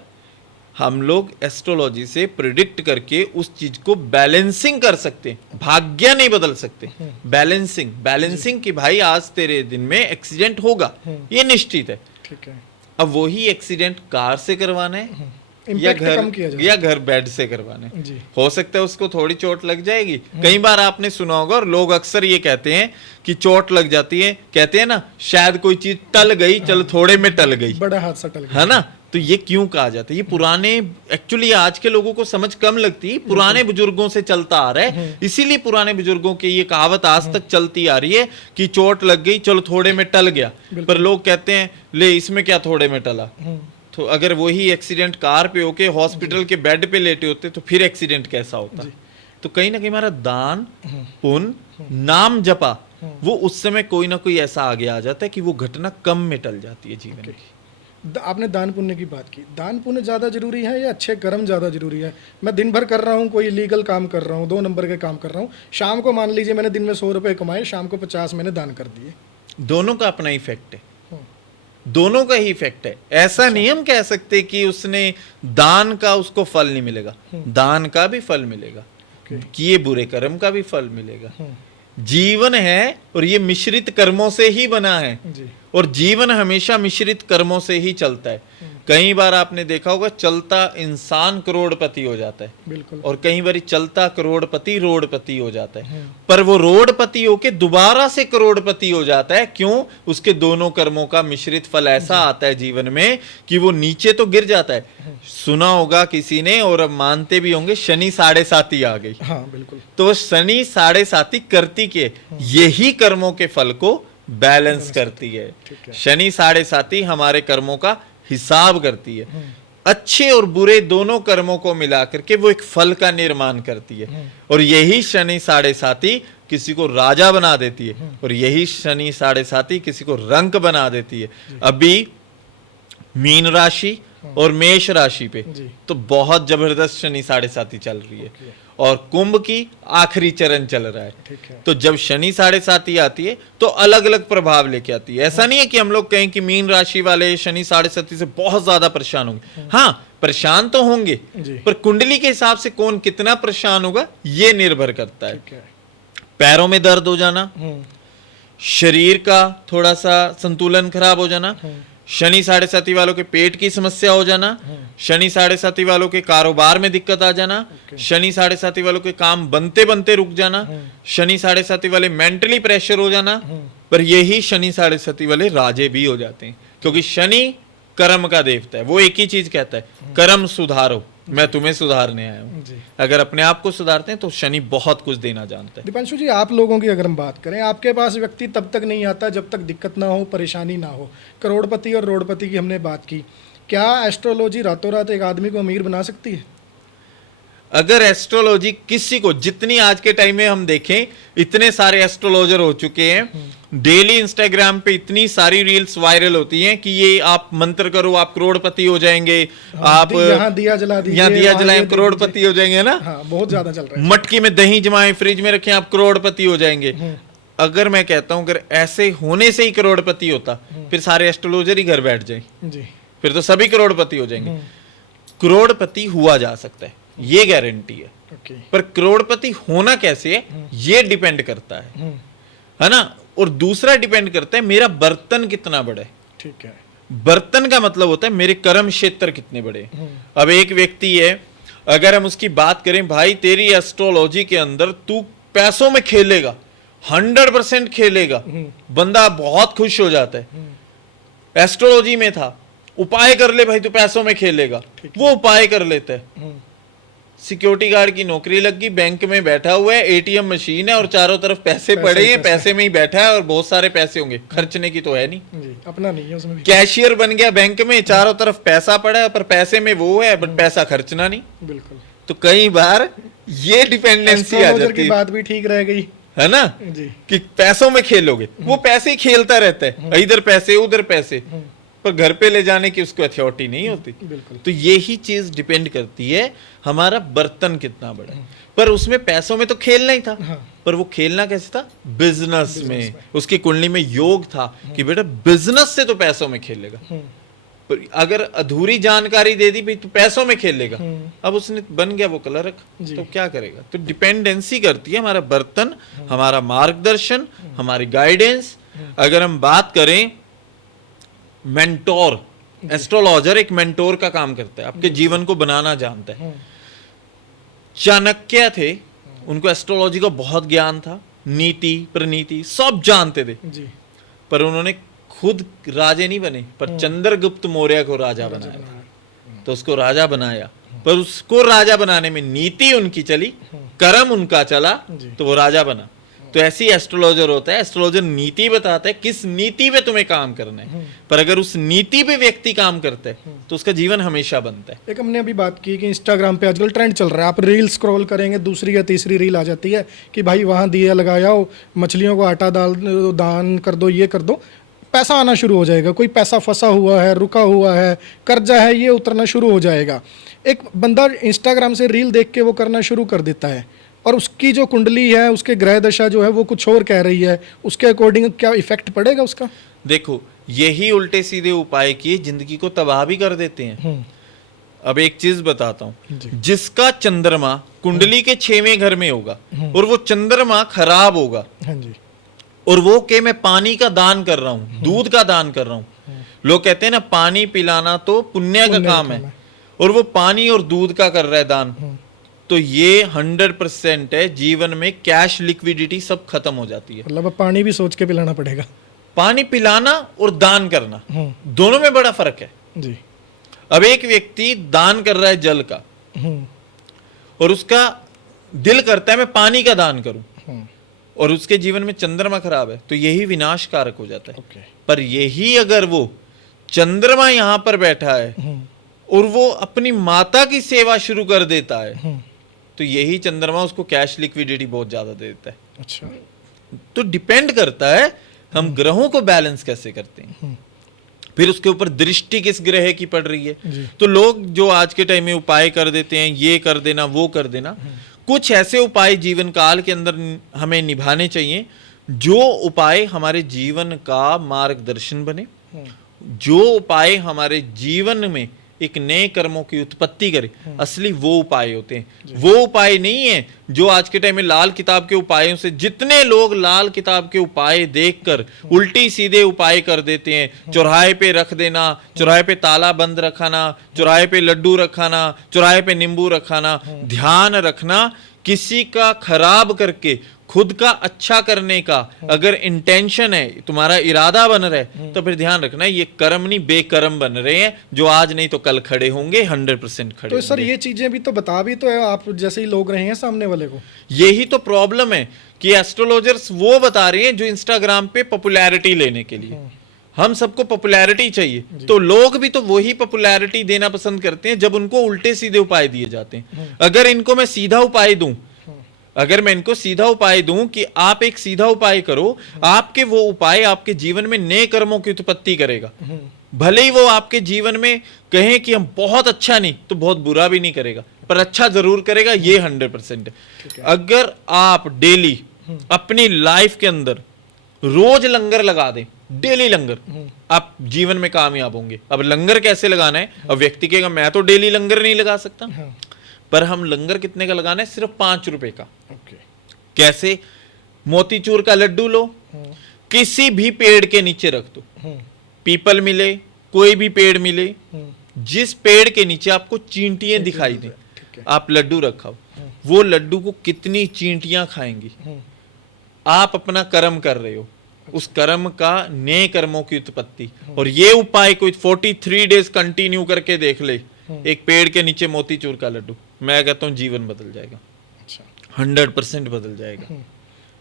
हम लोग एस्ट्रोलॉजी से प्रिडिक्ट करके उस चीज को बैलेंसिंग कर सकते हैं, भाग्य नहीं बदल सकते, बैलेंसिंग कि भाई आज तेरे दिन में एक्सीडेंट होगा, ये निश्चित है। ठीक है। अब वही एक्सीडेंट कार से करवाना है या इम्पैक्ट कम किया घर जाए। या घर बेड से करवाना है, जी। हो सकता है उसको थोड़ी चोट लग जाएगी। कई बार आपने सुना होगा और लोग अक्सर ये कहते हैं कि चोट लग जाती है, कहते हैं ना शायद कोई चीज टल गई, चल थोड़े में टल गई, बड़ा हादसा टल गया। है ना। तो ये क्यों कहा जाता है, ये पुराने, एक्चुअली आज के लोगों को समझ कम लगती है, पुराने बुजुर्गों से चलता आ रहा है, इसीलिए पुराने बुजुर्गों की ये कहावत आज तक चलती आ रही है कि चोट लग गई चलो थोड़े में टल गया। पर लोग कहते हैं ले इसमें क्या थोड़े में टला, तो अगर वही एक्सीडेंट कार पे होके हॉस्पिटल के बेड पे लेटे होते तो फिर एक्सीडेंट कैसा होता। तो कहीं ना कहीं हमारा दान पुण्य नाम जपा, वो उस समय कोई ना कोई ऐसा आगे आ जाता है कि वो घटना कम में टल जाती है जीवन की। आपने दान पुण्य की बात की, दान पुण्य ज़्यादा जरूरी है या अच्छे कर्म ज़्यादा जरूरी है? मैं दिन भर कर रहा हूँ, कोई लीगल काम कर रहा हूँ, 2 नंबर के काम कर रहा हूँ, शाम को मान लीजिए मैंने दिन में 100 रुपये कमाए, शाम को 50 मैंने दान कर दिए। दोनों का अपना इफेक्ट है, दोनों का ही इफेक्ट है। ऐसा नहीं हम कह सकते कि उसने दान का उसको फल नहीं मिलेगा, दान का भी फल मिलेगा, किए बुरे कर्म का भी फल मिलेगा। जीवन है और ये मिश्रित कर्मों से ही बना है, जी। और जीवन हमेशा मिश्रित कर्मों से ही चलता है। कई बार आपने देखा होगा चलता इंसान करोड़पति हो जाता है, बिल्कुल। और कई बार चलता करोड़पति रोड़पति हो जाता है। पर वो रोड़पति होके दोबारा से करोड़पति हो जाता है, क्यों? उसके दोनों कर्मों का मिश्रित फल ऐसा आता है जीवन में कि वो नीचे तो गिर जाता है। सुना होगा किसी ने और अब मानते भी होंगे, शनि 7.5 आ गई। हाँ बिल्कुल। तो शनि 7.5 करती के यही कर्मों के फल को बैलेंस करती है। शनि 7.5 हमारे कर्मों का हिसाब करती है, अच्छे और बुरे दोनों कर्मों को मिलाकर के वो एक फल का निर्माण करती है। और यही शनि 7.5 किसी को राजा बना देती है, और यही शनि 7.5 किसी को रंक बना देती है। अभी मीन राशि और मेष राशि पे तो बहुत जबरदस्त शनि 7.5 चल रही है, और कुंभ की आखिरी चरण चल रहा है। तो जब शनि 7.5 आती है तो अलग अलग प्रभाव लेके आती है। ऐसा नहीं है कि हम लोग कहें कि मीन राशि वाले शनि 7.5 से बहुत ज्यादा परेशान होंगे। हाँ परेशान तो होंगे, पर कुंडली के हिसाब से कौन कितना परेशान होगा ये निर्भर करता है। पैरों में दर्द हो जाना, शरीर का थोड़ा सा संतुलन खराब हो जाना, शनि 7.5 वालों के पेट की समस्या हो जाना, शनि 7.5 वालों के कारोबार में दिक्कत आ जाना, शनि 7.5 वालों के काम बनते बनते रुक जाना, शनि 7.5 वाले मेंटली प्रेशर हो जाना। पर यही शनि 7.5 वाले राजे भी हो जाते हैं, क्योंकि शनि कर्म का देवता है। वो एक ही चीज कहता है, कर्म सुधारो, मैं तुम्हें सुधारने आया हूँ। अगर अपने आप को सुधारते हैं तो शनि बहुत कुछ देना जानता है। दीपांशु जी, आप लोगों की अगर हम बात करें, आपके पास व्यक्ति तब तक नहीं आता जब तक दिक्कत ना हो, परेशानी ना हो। करोड़पति और रोड़पति की हमने बात की, क्या एस्ट्रोलॉजी रातों रात एक आदमी को अमीर बना सकती है? अगर एस्ट्रोलॉजी किसी को, जितनी आज के टाइम में हम देखें इतने सारे एस्ट्रोलॉजर हो चुके हैं, डेली इंस्टाग्राम पे इतनी सारी रील्स वायरल होती हैं कि ये आप मंत्र करो आप करोड़पति हो जाएंगे, आप यहाँ दिया जला दीजिए, यहाँ दिया वहाँ जलाएं ये करोड़पति हो जाएंगे ना। हाँ, बहुत ज्यादा चल रहा है। मटकी में दही जमाएं, फ्रिज में रखें, आप करोड़पति हो जाएंगे। अगर मैं कहता हूं अगर ऐसे होने से ही करोड़पति होता, फिर सारे एस्ट्रोलॉजर ही घर बैठ जाए, जी, फिर तो सभी करोड़पति हो जाएंगे। करोड़पति हुआ जा सकता है, ये गारंटी है। पर करोड़पति होना कैसे है ये डिपेंड करता है ना। और दूसरा डिपेंड करता है मेरा बर्तन कितना बड़ा है। ठीक है। बर्तन का मतलब होता है मेरे कर्म क्षेत्र कितने बड़े। अब एक व्यक्ति है, अगर हम उसकी बात करें, भाई तेरी एस्ट्रोलॉजी के अंदर तू पैसों में खेलेगा, 100% खेलेगा, बंदा बहुत खुश हो जाता है। एस्ट्रोलॉजी में था, उपाय कर ले भाई तू पैसों में खेलेगा, वो उपाय कर लेता है। सिक्योरिटी गार्ड की नौकरी लग गई, बैंक में बैठा हुआ है, एटीएम मशीन है और चारों तरफ पैसे पड़े हैं, पैसे में ही बैठा है और बहुत सारे पैसे होंगे, खर्चने की तो है नहीं। जी, अपना नहीं है उसमें भी। कैशियर बन गया बैंक में, चारों तरफ पैसा पड़ा है पर पैसे में वो है बट पैसा खर्चना नहीं। बिल्कुल। तो कई बार ये डिपेंडेंसी आ एस्ट्रोलॉजर जाती की है, बात भी ठीक रह गई। है ना, जी। कि पैसों में खेलोगे, वो पैसे ही खेलता रहता है, इधर पैसे उधर पैसे, पर घर पे ले जाने की उसको अथॉरिटी नहीं होती। बिल्कुल। तो यही चीज डिपेंड करती है हमारा बर्तन कितना बड़ा है। पर उसमें पैसों में तो खेलना ही था, हाँ। पर वो खेलना कैसे था, बिजनेस में। उसकी कुंडली में योग था कि बेटा बिजनेस से तो पैसों में खेलेगा। पर अगर अधूरी जानकारी दे दी भाई तू पैसों में खेलेगा, अब उसने बन गया वो कलरक, तो क्या करेगा। तो डिपेंडेंसी करती है हमारा बर्तन, हमारा मार्गदर्शन, हमारी गाइडेंस। अगर हम बात करें मेंटोर, एस्ट्रोलॉजर एक मेंटोर का काम करता है, आपके जीवन को बनाना जानता है। चाणक्य थे, उनको एस्ट्रोलॉजी का बहुत ज्ञान था, नीति प्रनीति सब जानते थे, जी। पर उन्होंने खुद राजे नहीं बने, पर चंद्रगुप्त मौर्य को राजा बनाया था। तो उसको राजा बनाया, पर उसको राजा बनाने में नीति उनकी चली, कर्म उनका चला, तो वो राजा बना। तो ऐसी एस्ट्रोलॉजर होता है, एस्ट्रोलॉजर नीति बताता है किस नीति पे तुम्हें काम करना है, पर अगर उस नीति पे व्यक्ति काम करता है तो उसका जीवन हमेशा बनता है। एक हमने अभी बात की कि इंस्टाग्राम पे आजकल ट्रेंड चल रहा है, आप रील स्क्रॉल करेंगे, दूसरी या तीसरी रील आ जाती है कि भाई वहाँ दिया लगाओ, मछलियों को आटा डाल दान कर दो, ये कर दो, पैसा आना शुरू हो जाएगा। कोई पैसा फंसा हुआ है, रुका हुआ है, कर्जा है, ये उतरना शुरू हो जाएगा। एक बंदा इंस्टाग्राम से रील देख के वो करना शुरू कर देता है, और उसकी जो कुंडली है, उसके ग्रह दशा जो है वो कुछ और कह रही है, उसके अकॉर्डिंग क्या इफेक्ट पड़ेगा उसका। देखो, यही उल्टे सीधे उपाय किए जिंदगी को तबाह भी कर देते हैं। अब एक चीज बताता हूं, जिसका चंद्रमा कुंडली के 6वें घर में होगा और वो चंद्रमा खराब होगा, हाँ जी, और वो के मैं पानी का दान कर रहा हूं, दूध का दान कर रहा हूं। लोग कहते हैं ना पानी पिलाना तो पुण्य का काम है, और वो पानी और दूध का कर रहा है दान, तो ये 100% है जीवन में कैश लिक्विडिटी सब खत्म हो जाती है। मतलब अब पानी भी सोच के पिलाना पड़ेगा। पानी पिलाना और दान करना दोनों में बड़ा फर्क है जी। अब एक व्यक्ति दान कर रहा है जल का, और उसका दिल करता है मैं पानी का दान करूं, और उसके जीवन में चंद्रमा खराब है, तो यही विनाश कारक हो जाता है। पर यही अगर वो चंद्रमा यहां पर बैठा है और वो अपनी माता की सेवा शुरू कर देता है, तो यही चंद्रमा उसको कैश लिक्विडिटी बहुत ज्यादा दे देता है। अच्छा, तो डिपेंड करता है हम ग्रहों को बैलेंस कैसे करते हैं, फिर उसके ऊपर दृष्टि किस ग्रह की पड़ रही है। तो लोग जो आज के टाइम में उपाय कर देते हैं, ये कर देना वो कर देना, कुछ ऐसे उपाय जीवन काल के अंदर हमें निभाने चाहिए जो उपाय हमारे जीवन का मार्गदर्शन बने, जो उपाय हमारे जीवन में एक नए कर्मों की उत्पत्ति करे। असली वो उपाय होते हैं, वो उपाय नहीं है जो आज के टाइम में लाल किताब के उपायों से, जितने लोग लाल किताब के उपाय देखकर उल्टी सीधे उपाय कर देते हैं। चौराहे पे रख देना, चौराहे पे ताला बंद रखाना, चौराहे पे लड्डू रखाना, चौराहे पे नींबू रखाना। ध्यान रखना, किसी का खराब करके खुद का अच्छा करने का अगर इंटेंशन है, तुम्हारा इरादा बन रहा है, तो फिर ध्यान रखना ये कर्म नहीं बेकर्म बन रहे हैं, जो आज नहीं तो कल खड़े होंगे, 100% खड़े तो सर होंगे। ये चीजें भी तो बता भी तो है आप जैसे ही लोग रहे हैं सामने वाले को। यही तो प्रॉब्लम है कि एस्ट्रोलॉजर्स वो बता रहे हैं जो इंस्टाग्राम पे पॉपुलैरिटी लेने के लिए। हम सबको पॉपुलैरिटी चाहिए, तो लोग भी तो वही पॉपुलैरिटी देना पसंद करते हैं जब उनको उल्टे सीधे उपाय दिए जाते हैं। अगर इनको मैं सीधा उपाय दूं, अगर मैं इनको सीधा उपाय दूं कि आप एक सीधा उपाय करो, आपके वो उपाय आपके जीवन में नए कर्मों की उत्पत्ति करेगा। भले ही वो आपके जीवन में कहें कि हम बहुत अच्छा नहीं, तो बहुत बुरा भी नहीं करेगा, पर अच्छा जरूर करेगा, ये 100% है। अगर आप डेली अपनी लाइफ के अंदर रोज लंगर लगा दें, डेली लंगर, आप जीवन में कामयाब होंगे। अब लंगर कैसे लगाना है, अब व्यक्ति कहेगा मैं तो डेली लंगर नहीं लगा सकता, पर हम लंगर कितने का लगाना है, सिर्फ 5 रुपए का। कैसे, मोतीचूर का लड्डू लो, किसी भी पेड़ के नीचे रख दो, पीपल मिले, कोई भी पेड़ मिले, जिस पेड़ के नीचे आपको चींटियां दिखाई दें, आप लड्डू रखाओ। वो लड्डू को कितनी चींटियां खाएंगी, आप अपना कर्म कर रहे हो, उस कर्म का नए कर्मों की उत्पत्ति। और ये उपाय कोई 43 डेज कंटिन्यू करके देख ले, एक पेड़ के नीचे मोतीचूर का लड्डू, मैं कहता हूँ जीवन बदल जाएगा, अच्छा, 100% बदल जाएगा।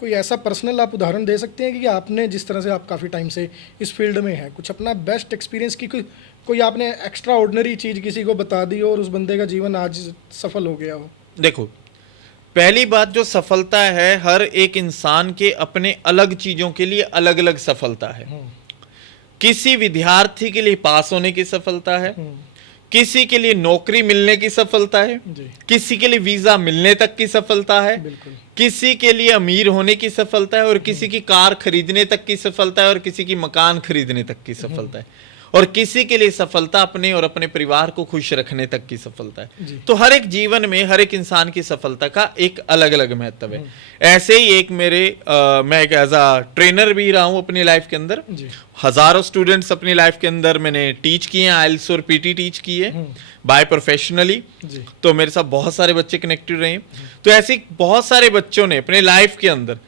कोई ऐसा पर्सनल आप उदाहरण दे सकते हैं कि आपने जिस तरह से आप काफ़ी टाइम से इस फील्ड में हैं, कुछ अपना बेस्ट एक्सपीरियंस की कोई आपने एक्स्ट्रा ऑर्डिनरी चीज़ किसी को बता दी और उस बंदे का जीवन आज सफल हो गया हो? देखो, पहली बात, जो सफलता है, हर एक इंसान के अपने अलग चीजों के लिए अलग अलग सफलता है। किसी विद्यार्थी के लिए पास होने की सफलता है, किसी के लिए नौकरी मिलने की सफलता है, जी, किसी के लिए वीजा मिलने तक की सफलता है, बिल्कुल, किसी के लिए अमीर होने की सफलता है, और किसी की कार खरीदने तक की सफलता है, और किसी की मकान खरीदने तक की सफलता है, और किसी के लिए सफलता अपने और अपने परिवार को खुश रखने तक की सफलता है। तो हर एक जीवन में हर एक इंसान की सफलता का एक अलग अलग महत्व है। ऐसे ही एक मैं एक एज अ ट्रेनर भी रहा हूं अपनी लाइफ के अंदर। जी, हजारों स्टूडेंट्स अपनी लाइफ के अंदर मैंने टीच किए हैं, आइल्स और पीटी टीच किए बाय प्रोफेशनली। जी, तो मेरे साथ बहुत सारे बच्चे कनेक्टेड रहे। तो ऐसे बहुत सारे बच्चों ने अपने लाइफ के अंदर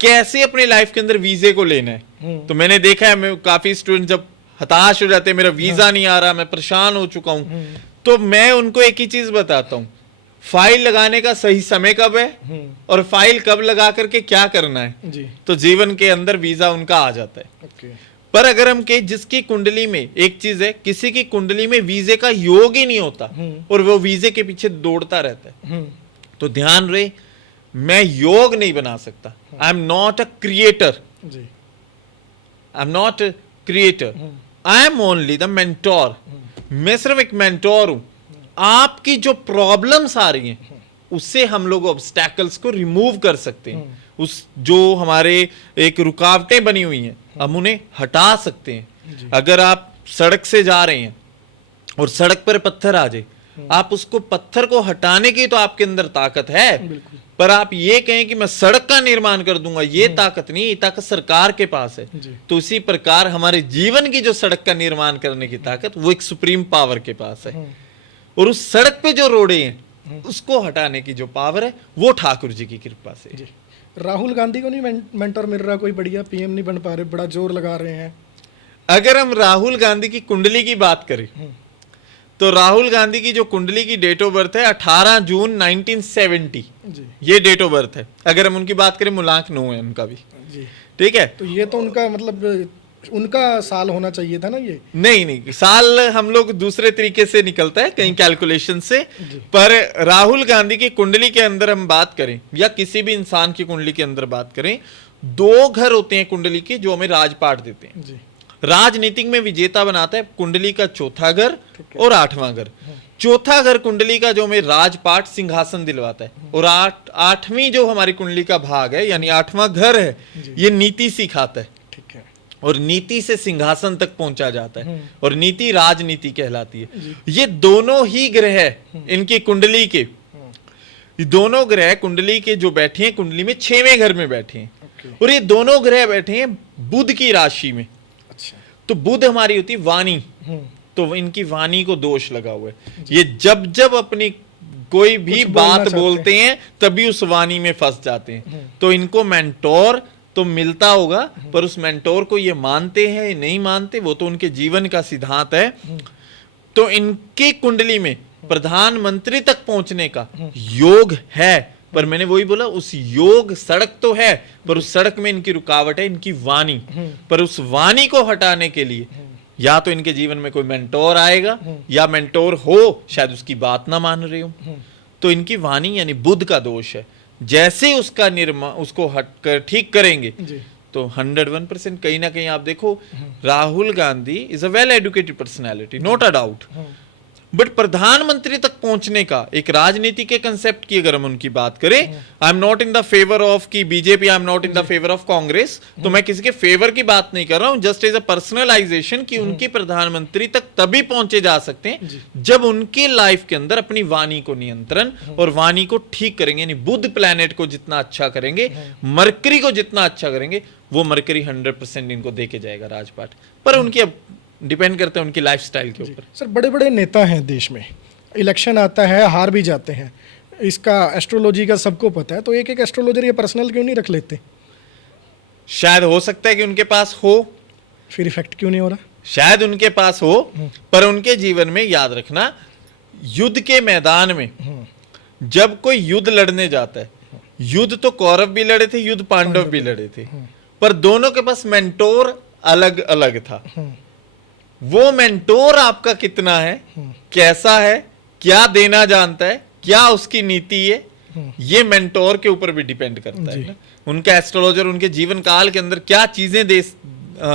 कैसे अपने लाइफ के अंदर वीजे को लेना है, तो मैंने देखा है, मैं काफी स्टूडेंट जब हताश हो जाते हैं, मेरा वीजा नहीं आ रहा, मैं परेशान हो चुका हूं, तो मैं उनको एक ही चीज बताता हूं, फाइल लगाने का सही समय कब है और फाइल कब लगा करके क्या करना है, जी, तो जीवन के अंदर वीजा उनका आ जाता है। ओके, पर अगर हम कहें जिसकी कुंडली में, एक चीज है, किसी की कुंडली में वीजे का योग ही नहीं होता और वो वीजे के पीछे दौड़ता रहता है, तो ध्यान रहे, मैं योग नहीं बना सकता। I am not a creator, जी, I am not a creator, I am only the mentor. मैं सिर्फ एक मेंटोर हूं। आपकी जो प्रॉब्लम्स आ रही हैं उससे हम लोग ऑब्स्टैकल्स को रिमूव कर सकते हैं। उस जो हमारे एक रुकावटें बनी हुई हैं हम उन्हें हटा सकते हैं। अगर आप सड़क से जा रहे हैं और सड़क पर पत्थर आ जाए, आप उसको पत्थर को हटाने की तो आपके अंदर ताकत है, बिल्कुल, पर आप ये कहें कि मैं सड़क का निर्माण कर दूंगा, ये ताकत नहीं, ये ताकत सरकार के पास है। जी, तो इसी प्रकार हमारे जीवन की जो सड़क का निर्माण करने की ताकत वो एक सुप्रीम पावर के पास है, और उस सड़क पे जो रोड़े हैं उसको हटाने की जो पावर है वो ठाकुर जी की कृपा से। जी। राहुल गांधी को नहीं मेंटर मिल रहा, कोई बढ़िया पीएम नहीं बन पा रहे, बड़ा जोर लगा रहे हैं? अगर हम राहुल गांधी की कुंडली की बात करें तो राहुल गांधी की जो कुंडली की डेट ऑफ बर्थ है 18 जून 1970, जी, ये डेट ऑफ बर्थ है। अगर हम उनकी बात करें, मूलांक 9 है उनका भी, जी, ठीक है। तो ये तो उनका मतलब उनका साल होना चाहिए था ना ये? नहीं, साल हम लोग दूसरे तरीके से निकलता है, कहीं कैलकुलेशन से। पर राहुल गांधी की कुंडली के अंदर हम बात करें या किसी भी इंसान की कुंडली के अंदर बात करें, 2 घर होते हैं कुंडली के जो हमें राजपाट देते हैं। जी, राजनीतिक में विजेता बनाता है कुंडली का चौथा घर और 8वां घर। चौथा घर कुंडली का जो हमें राजपाट सिंहासन दिलवाता है, और 8वीं जो हमारी कुंडली का भाग है यानी 8वां घर है, ये नीति सिखाता है, ठीक है, और नीति से सिंहासन तक पहुंचा जाता है, और नीति राजनीति कहलाती है। ये दोनों ही ग्रह इनकी कुंडली के, ये दोनों ग्रह कुंडली के जो बैठे हैं, कुंडली में 6वें घर में बैठे हैं, ओके, और ये दोनों ग्रह बैठे हैं बुध की राशि में। अच्छा, तो बुध हमारी होती है वाणी, तो इनकी वाणी को दोष लगा हुआ है। ये जब जब अपनी कोई भी कुछ बोलना बात चाहते बोलते हैं तभी उस वाणी में फंस जाते हैं। तो इनको मेंटोर तो मिलता होगा, पर उस मेंटोर को ये मानते हैं नहीं मानते वो तो उनके जीवन का सिद्धांत है। तो इनकी कुंडली में प्रधानमंत्री तक पहुंचने का योग है, पर मैंने वही बोला, उस योग सड़क तो है, पर उस सड़क में इनकी रुकावट है इनकी वाणी। पर उस वाणी को हटाने के लिए या तो इनके जीवन में कोई मेंटोर आएगा, या मेंटोर हो शायद उसकी बात ना मान रहे हो, तो इनकी वाणी यानी बुध का दोष है। जैसे उसका निर्माण उसको हटकर ठीक करेंगे जी, तो 101% कहीं ना कहीं आप देखो, Rahul Gandhi is a well educated personality, not a doubt, but प्रधानमंत्री तक पहुंचने का एक राजनीति के कंसेप्ट की अगर हम उनकी बात करें, I am not in the favour of की BJP, I am not in the favour of Congress, तो मैं किसी के फेवर की बात नहीं कर रहा हूं, जस्ट एज अ पर्सनलाइजेशन कि उनकी प्रधानमंत्री तक तभी पहुंचे जा सकते हैं जब उनकी लाइफ के अंदर अपनी वाणी को नियंत्रण और वाणी को ठीक करेंगे। यानी बुध प्लैनेट को जितना अच्छा करेंगे, मरकरी को जितना अच्छा करेंगे, वो मरकरी 100% इनको देके जाएगा राजपाट। पर उनकी अब डिपेंड करता है उनकी लाइफस्टाइल के ऊपर। सर बड़े बड़े नेता हैं देश में, इलेक्शन आता है हार भी जाते हैं, इसका एस्ट्रोलॉजी का सबको पता है, तो एक एक एस्ट्रोलॉजर ये पर्सनल क्यों नहीं रख लेते? शायद हो सकता है कि उनके पास हो, फिर इफेक्ट क्यों नहीं हो रहा? शायद उनके पास हो, पर उनके जीवन में याद रखना युद्ध के मैदान में जब कोई युद्ध लड़ने जाता है, युद्ध तो कौरव भी लड़े थे, युद्ध पांडव भी लड़े थे, पर दोनों के पास मेंटोर अलग अलग था। वो मेंटोर आपका कितना है, कैसा है, क्या देना जानता है, क्या उसकी नीति है, ये मेंटोर के ऊपर भी डिपेंड करता है ना। उनका एस्ट्रोलॉजर उनके जीवन काल के अंदर क्या चीजें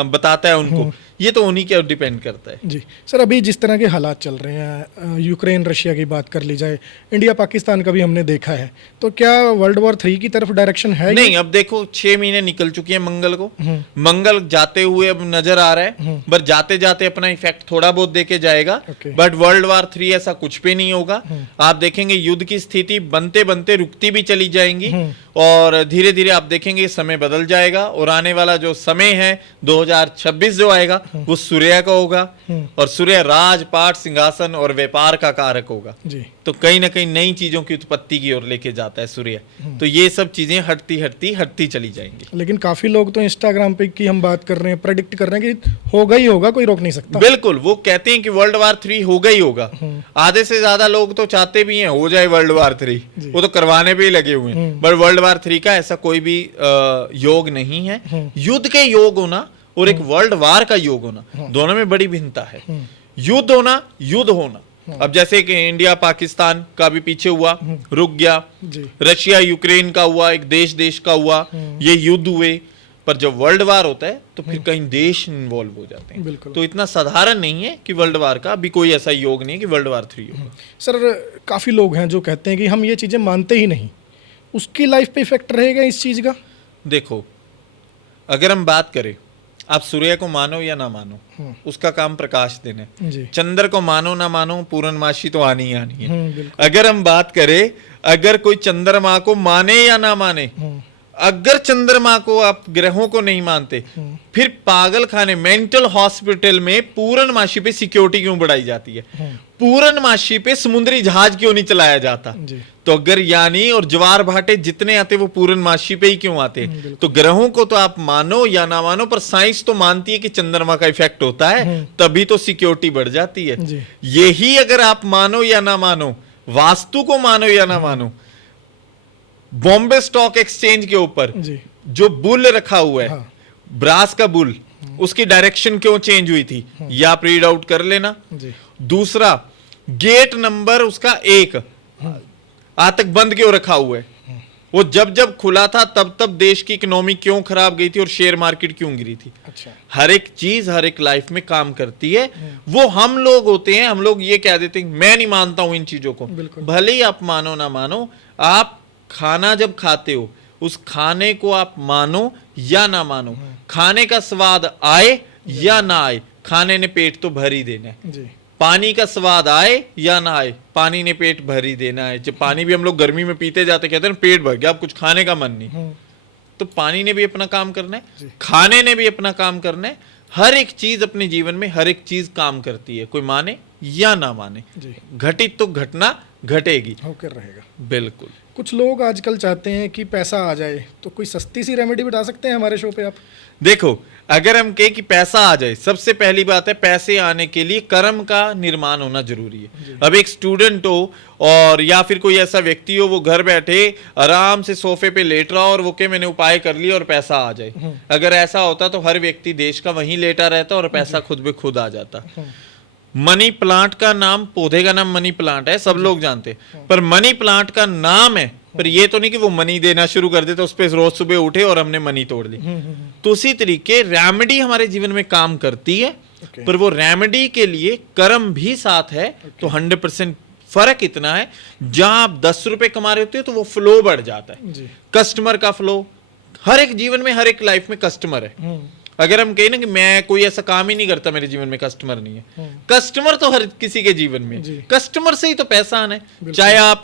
बताता है उनको, ये तो उन्हीं के डिपेंड करता है। जी सर, अभी जिस तरह के हालात चल रहे हैं, यूक्रेन रशिया की बात कर ली जाए, इंडिया पाकिस्तान का भी हमने देखा है, तो क्या वर्ल्ड वॉर 3 की तरफ डायरेक्शन है? नहीं, अब देखो 6 महीने निकल चुके हैं मंगल को, मंगल जाते हुए अब नजर आ रहा है, बट जाते जाते अपना इफेक्ट थोड़ा बहुत देके जाएगा, बट वर्ल्ड वॉर 3 ऐसा कुछ भी नहीं होगा। आप देखेंगे युद्ध की स्थिति बनते बनते रुकती भी चली जाएंगी और धीरे धीरे आप देखेंगे समय बदल जाएगा और आने वाला जो समय है 2026 जो आएगा वो सूर्य का होगा और सूर्य राजपाट, सिंहासन और व्यापार का कारक होगा जी। तो कहीं ना कहीं नई चीजों की उत्पत्ति की ओर लेके जाता है सूर्य। तो ये सब चीजें हटती चली जाएंगी। लेकिन काफी लोग तो इंस्टाग्राम पे की हम बात कर रहे हैं, प्रेडिक्ट कर रहे हैं कि होगा ही होगा, कोई रोक नहीं सकता। बिल्कुल, वो कहते हैं कि वर्ल्ड वार 3 होगा ही होगा। आधे से ज्यादा लोग तो चाहते भी हैं हो जाए वर्ल्ड वार 3, वो तो करवाने पे ही लगे हुए हैं, बट वर्ल्ड वार 3 का ऐसा कोई भी योग नहीं है। युद्ध के योग होना और एक वर्ल्ड वार का योग होना, दोनों में बड़ी भिन्नता है। युद्ध होना, युद्ध होना, अब जैसे कि इंडिया पाकिस्तान का भी पीछे हुआ, रुक गया, रशिया यूक्रेन का हुआ, एक देश देश का हुआ, ये युद्ध हुए, पर जब वर्ल्ड वार होता है तो फिर कई देश इन्वॉल्व हो जाते हैं। तो इतना साधारण नहीं है कि वर्ल्ड वार का अभी कोई ऐसा योग नहीं है कि वर्ल्ड वार 3 होगा। सर, काफी लोग हैं जो कहते हैं कि हम ये चीजें मानते ही नहीं, उसकी लाइफ पे इफेक्ट रहेगा इस चीज का? देखो, अगर हम बात करें, आप सूर्य को मानो या ना मानो, उसका काम प्रकाश देना है। चंद्र को मानो ना मानो, पूर्णमासी तो आनी ही आनी है। अगर हम बात करें, अगर कोई चंद्रमा को माने या ना माने, अगर चंद्रमा को आप ग्रहों को नहीं मानते, फिर पागल खाने, मेंटल हॉस्पिटल में पूर्णमासी पे सिक्योरिटी क्यों बढ़ाई जाती है? पूर्णमासी पे समुद्री जहाज क्यों नहीं चलाया जाता? तो अगर यानी और ज्वार भाटे जितने आते वो पूर्णमासी पे ही क्यों आते? तो ग्रहों को तो आप मानो या ना मानो, पर साइंस तो मानती है कि चंद्रमा का इफेक्ट होता है, तभी तो सिक्योरिटी बढ़ जाती है। यही अगर आप मानो या ना मानो, वास्तु को मानो या ना मानो, बॉम्बे स्टॉक एक्सचेंज के ऊपर जो बुल रखा हुआ है, ब्रास का बुल, उसकी डायरेक्शन क्यों चेंज हुई थी, ये आप रीड आउट कर लेना। दूसरा, गेट नंबर उसका 1 आज तक बंद क्यों रखा हुआ है? वो जब जब खुला था तब तब देश की इकोनॉमी क्यों खराब गई थी और शेयर मार्केट क्यों गिरी थी? हर एक चीज हर एक लाइफ में काम करती है। वो हम लोग होते हैं, हम लोग ये कह देते हैं मैं नहीं मानता हूं इन चीजों को। भले ही आप मानो ना मानो, आप खाना जब खाते हो उस खाने को आप मानो या ना मानो, खाने का स्वाद आए या ना आए, खाने ने पेट तो भर ही देना है। पानी का स्वाद आए या ना आए, पानी ने पेट भर ही देना है। जब पानी भी हम लोग गर्मी में पीते जाते, कहते हैं पेट भर गया, अब कुछ खाने का मन नहीं, तो पानी ने भी अपना काम करना है, खाने ने भी अपना काम करना है। हर एक चीज अपने जीवन में हर एक चीज काम करती है, कोई माने या ना माने, घटित तो घटना घटेगी, होकर रहेगा। बिल्कुल। कुछ लोग आजकल चाहते हैं कि पैसा आ जाए, तो कोई सस्ती सी रेमेडी बता सकते हैं हमारे शो पे आप? देखो, अगर हम कहें कि पैसा आ जाए, सबसे पहली बात है पैसे आने के लिए कर्म का निर्माण होना जरूरी है। अब एक स्टूडेंट हो और या फिर कोई ऐसा व्यक्ति हो, वो घर बैठे आराम से सोफे पे लेट रहा और वो कहे मैंने उपाय कर लिया और पैसा आ जाए। अगर ऐसा होता तो हर व्यक्ति देश का वहीं लेटा रहता और पैसा खुद ब खुद आ जाता। मनी प्लांट का नाम, पौधे का नाम मनी प्लांट है, सब लोग जानते, पर मनी प्लांट का नाम है, पर ये तो नहीं कि वो मनी देना शुरू कर देते, उस पर रोज सुबह उठे और हमने मनी तोड़ ली। तो उसी तरीके रेमेडी हमारे जीवन में काम करती है, पर वो रेमेडी के लिए कर्म भी साथ है। तो 100% फर्क इतना है, जहां आप 10 रुपए कमा रहे होते हो तो वो फ्लो बढ़ जाता है, कस्टमर का फ्लो। हर एक जीवन में हर एक लाइफ में कस्टमर है। अगर हम कहें ना कि मैं कोई ऐसा काम ही नहीं करता मेरे जीवन में कस्टमर नहीं है, कस्टमर तो हर किसी के जीवन में, कस्टमर से ही तो पैसा आना है। चाहे आप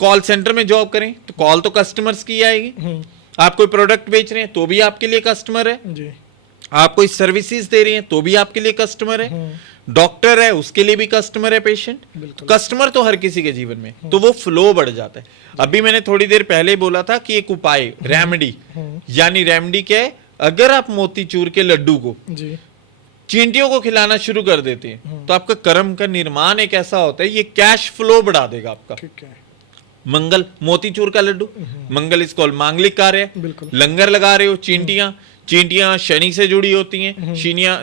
कॉल सेंटर में जॉब करें तो कॉल तो कस्टमर्स की आएगी, आप कोई प्रोडक्ट बेच रहे हैं तो भी आपके लिए कस्टमर है, आप कोई सर्विसेज दे रहे हैं तो भी आपके लिए कस्टमर है, डॉक्टर है उसके लिए भी कस्टमर है, पेशेंट, कस्टमर तो हर किसी के जीवन में। तो वो फ्लो बढ़ जाता है। अभी मैंने थोड़ी देर पहले बोला था कि एक उपाय, रेमेडी, यानी रेमेडी क्या है? अगर आप मोतीचूर के लड्डू को चींटियों को खिलाना शुरू कर देते हैं, तो आपका कर्म का निर्माण एक ऐसा होता है, ये कैश फ्लो बढ़ा देगा आपका। ठीक है। मंगल, मोतीचूर का लड्डू, मंगल इज कॉल्ड मांगलिक कार्य। बिल्कुल। लंगर लगा रहे हो, चींटियां शनि से जुड़ी होती हैं,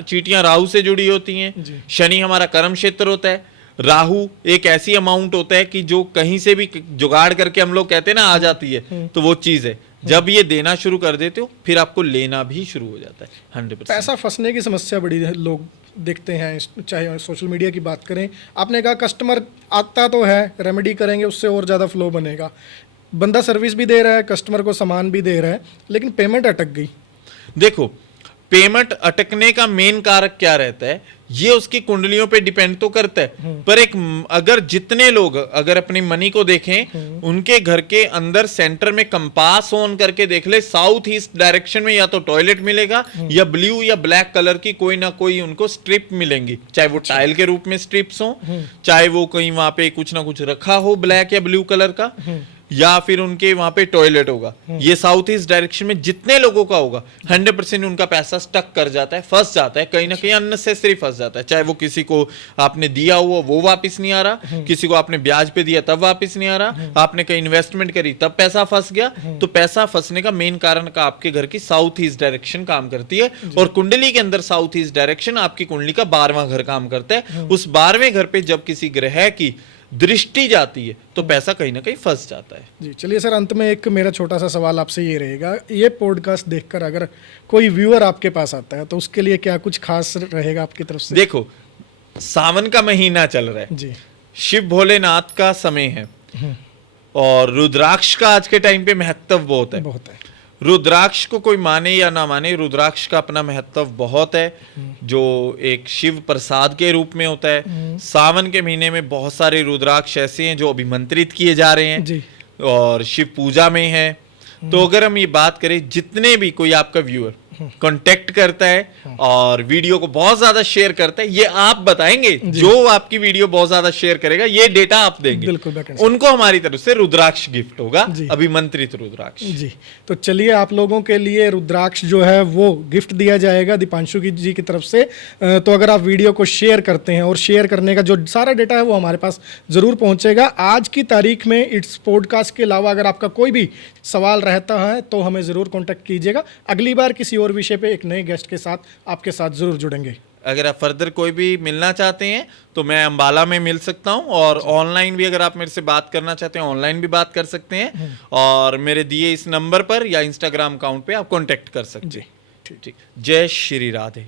चींटियां राहु से जुड़ी होती हैं। जी। शनि हमारा कर्म क्षेत्र होता है, राहु एक ऐसी अमाउंट होता है कि जो कहीं से भी जुगाड़ करके हम लोग कहते हैं ना आ जाती है, तो वो चीज है। जब ये देना शुरू कर देते हो, फिर आपको लेना भी शुरू हो जाता है 100%। पैसा फंसने की समस्या बड़ी है, लोग देखते हैं, चाहे सोशल मीडिया की बात करें। आपने कहा कस्टमर आता तो है, रेमेडी करेंगे उससे और ज़्यादा फ्लो बनेगा। बंदा सर्विस भी दे रहा है, कस्टमर को सामान भी दे रहा है, लेकिन पेमेंट अटक गई। देखो, पेमेंट अटकने का मेन कारक क्या रहता है, ये उसकी कुंडलियों पे डिपेंड तो करता है, पर एक अगर जितने लोग अगर अपनी मनी को देखें, उनके घर के अंदर सेंटर में कंपास ऑन करके देख ले, साउथ ईस्ट डायरेक्शन में या तो टॉयलेट मिलेगा या ब्लू या ब्लैक कलर की कोई ना कोई उनको स्ट्रिप मिलेंगी, चाहे वो टाइल के रूप में स्ट्रिप्स हो, चाहे वो कहीं वहां पे कुछ ना कुछ रखा हो ब्लैक या ब्लू कलर का, या फिर उनके वहां पे टॉयलेट होगा। ये साउथ ईस्ट डायरेक्शन में जितने लोगों का होगा 100% उनका पैसा स्टक कर जाता है, फंस जाता है, कहीं ना कहीं अननेसेसरी फंस जाता है। चाहे वो किसी को आपने दिया हुआ वो वापस नहीं आ रहा, किसी को आपने ब्याज पे दिया तब वापस नहीं आ रहा, आपने कहीं इन्वेस्टमेंट करी तब पैसा फंस गया। तो पैसा फंसने का मेन कारण का आपके घर की साउथ ईस्ट डायरेक्शन काम करती है, और कुंडली के अंदर साउथ ईस्ट डायरेक्शन आपकी कुंडली का 12वां घर काम करता है। उस 12वें घर पे जब किसी ग्रह की दृष्टि जाती है तो पैसा कहीं ना कहीं फंस जाता है। जी चलिए सर, अंत में एक मेरा छोटा सा सवाल आपसे ये रहेगा, ये पॉडकास्ट देखकर अगर कोई व्यूअर आपके पास आता है तो उसके लिए क्या कुछ खास रहेगा आपकी तरफ से? देखो, सावन का महीना चल रहा है जी, शिव भोलेनाथ का समय है, और रुद्राक्ष का आज के टाइम पे महत्व बहुत है। बहुत है। रुद्राक्ष को कोई माने या ना माने, रुद्राक्ष का अपना महत्व बहुत है, जो एक शिव प्रसाद के रूप में होता है। सावन के महीने में बहुत सारे रुद्राक्ष ऐसे हैं जो अभिमंत्रित किए जा रहे हैं जी। और शिव पूजा में है। तो अगर हम ये बात करें, जितने भी कोई आपका व्यूअर कांटेक्ट करता है और वीडियो को बहुत ज्यादा शेयर करता है, ये आप बताएंगे, जो आपकी वीडियो बहुत ज्यादा शेयर करेगा ये डेटा आप देंगे, बिल्कुल, उनको हमारी तरफ से रुद्राक्ष गिफ्ट होगा, जी। अभिमंत्रित रुद्राक्ष। जी, तो चलिए आप लोगों के लिए रुद्राक्ष जो है वो गिफ्ट दिया जाएगा दीपांशु जी की तरफ से। तो अगर आप वीडियो को शेयर करते हैं, और शेयर करने का जो सारा डेटा है वो हमारे पास ज़रूर पहुंचेगा। आज की तारीख में इस पॉडकास्ट के अलावा अगर आपका कोई भी सवाल रहता है तो हमें ज़रूर कॉन्टैक्ट कीजिएगा। अगली बार किसी और विषय पे एक नए गेस्ट के साथ आपके साथ ज़रूर जुड़ेंगे। अगर आप फर्दर कोई भी मिलना चाहते हैं तो मैं अंबाला में मिल सकता हूं, और ऑनलाइन भी अगर आप मेरे से बात करना चाहते हैं ऑनलाइन भी बात कर सकते हैं, और मेरे दिए इस नंबर पर या इंस्टाग्राम अकाउंट पे आप कांटेक्ट कर सकते हैं। ठीक, जय श्री राधे।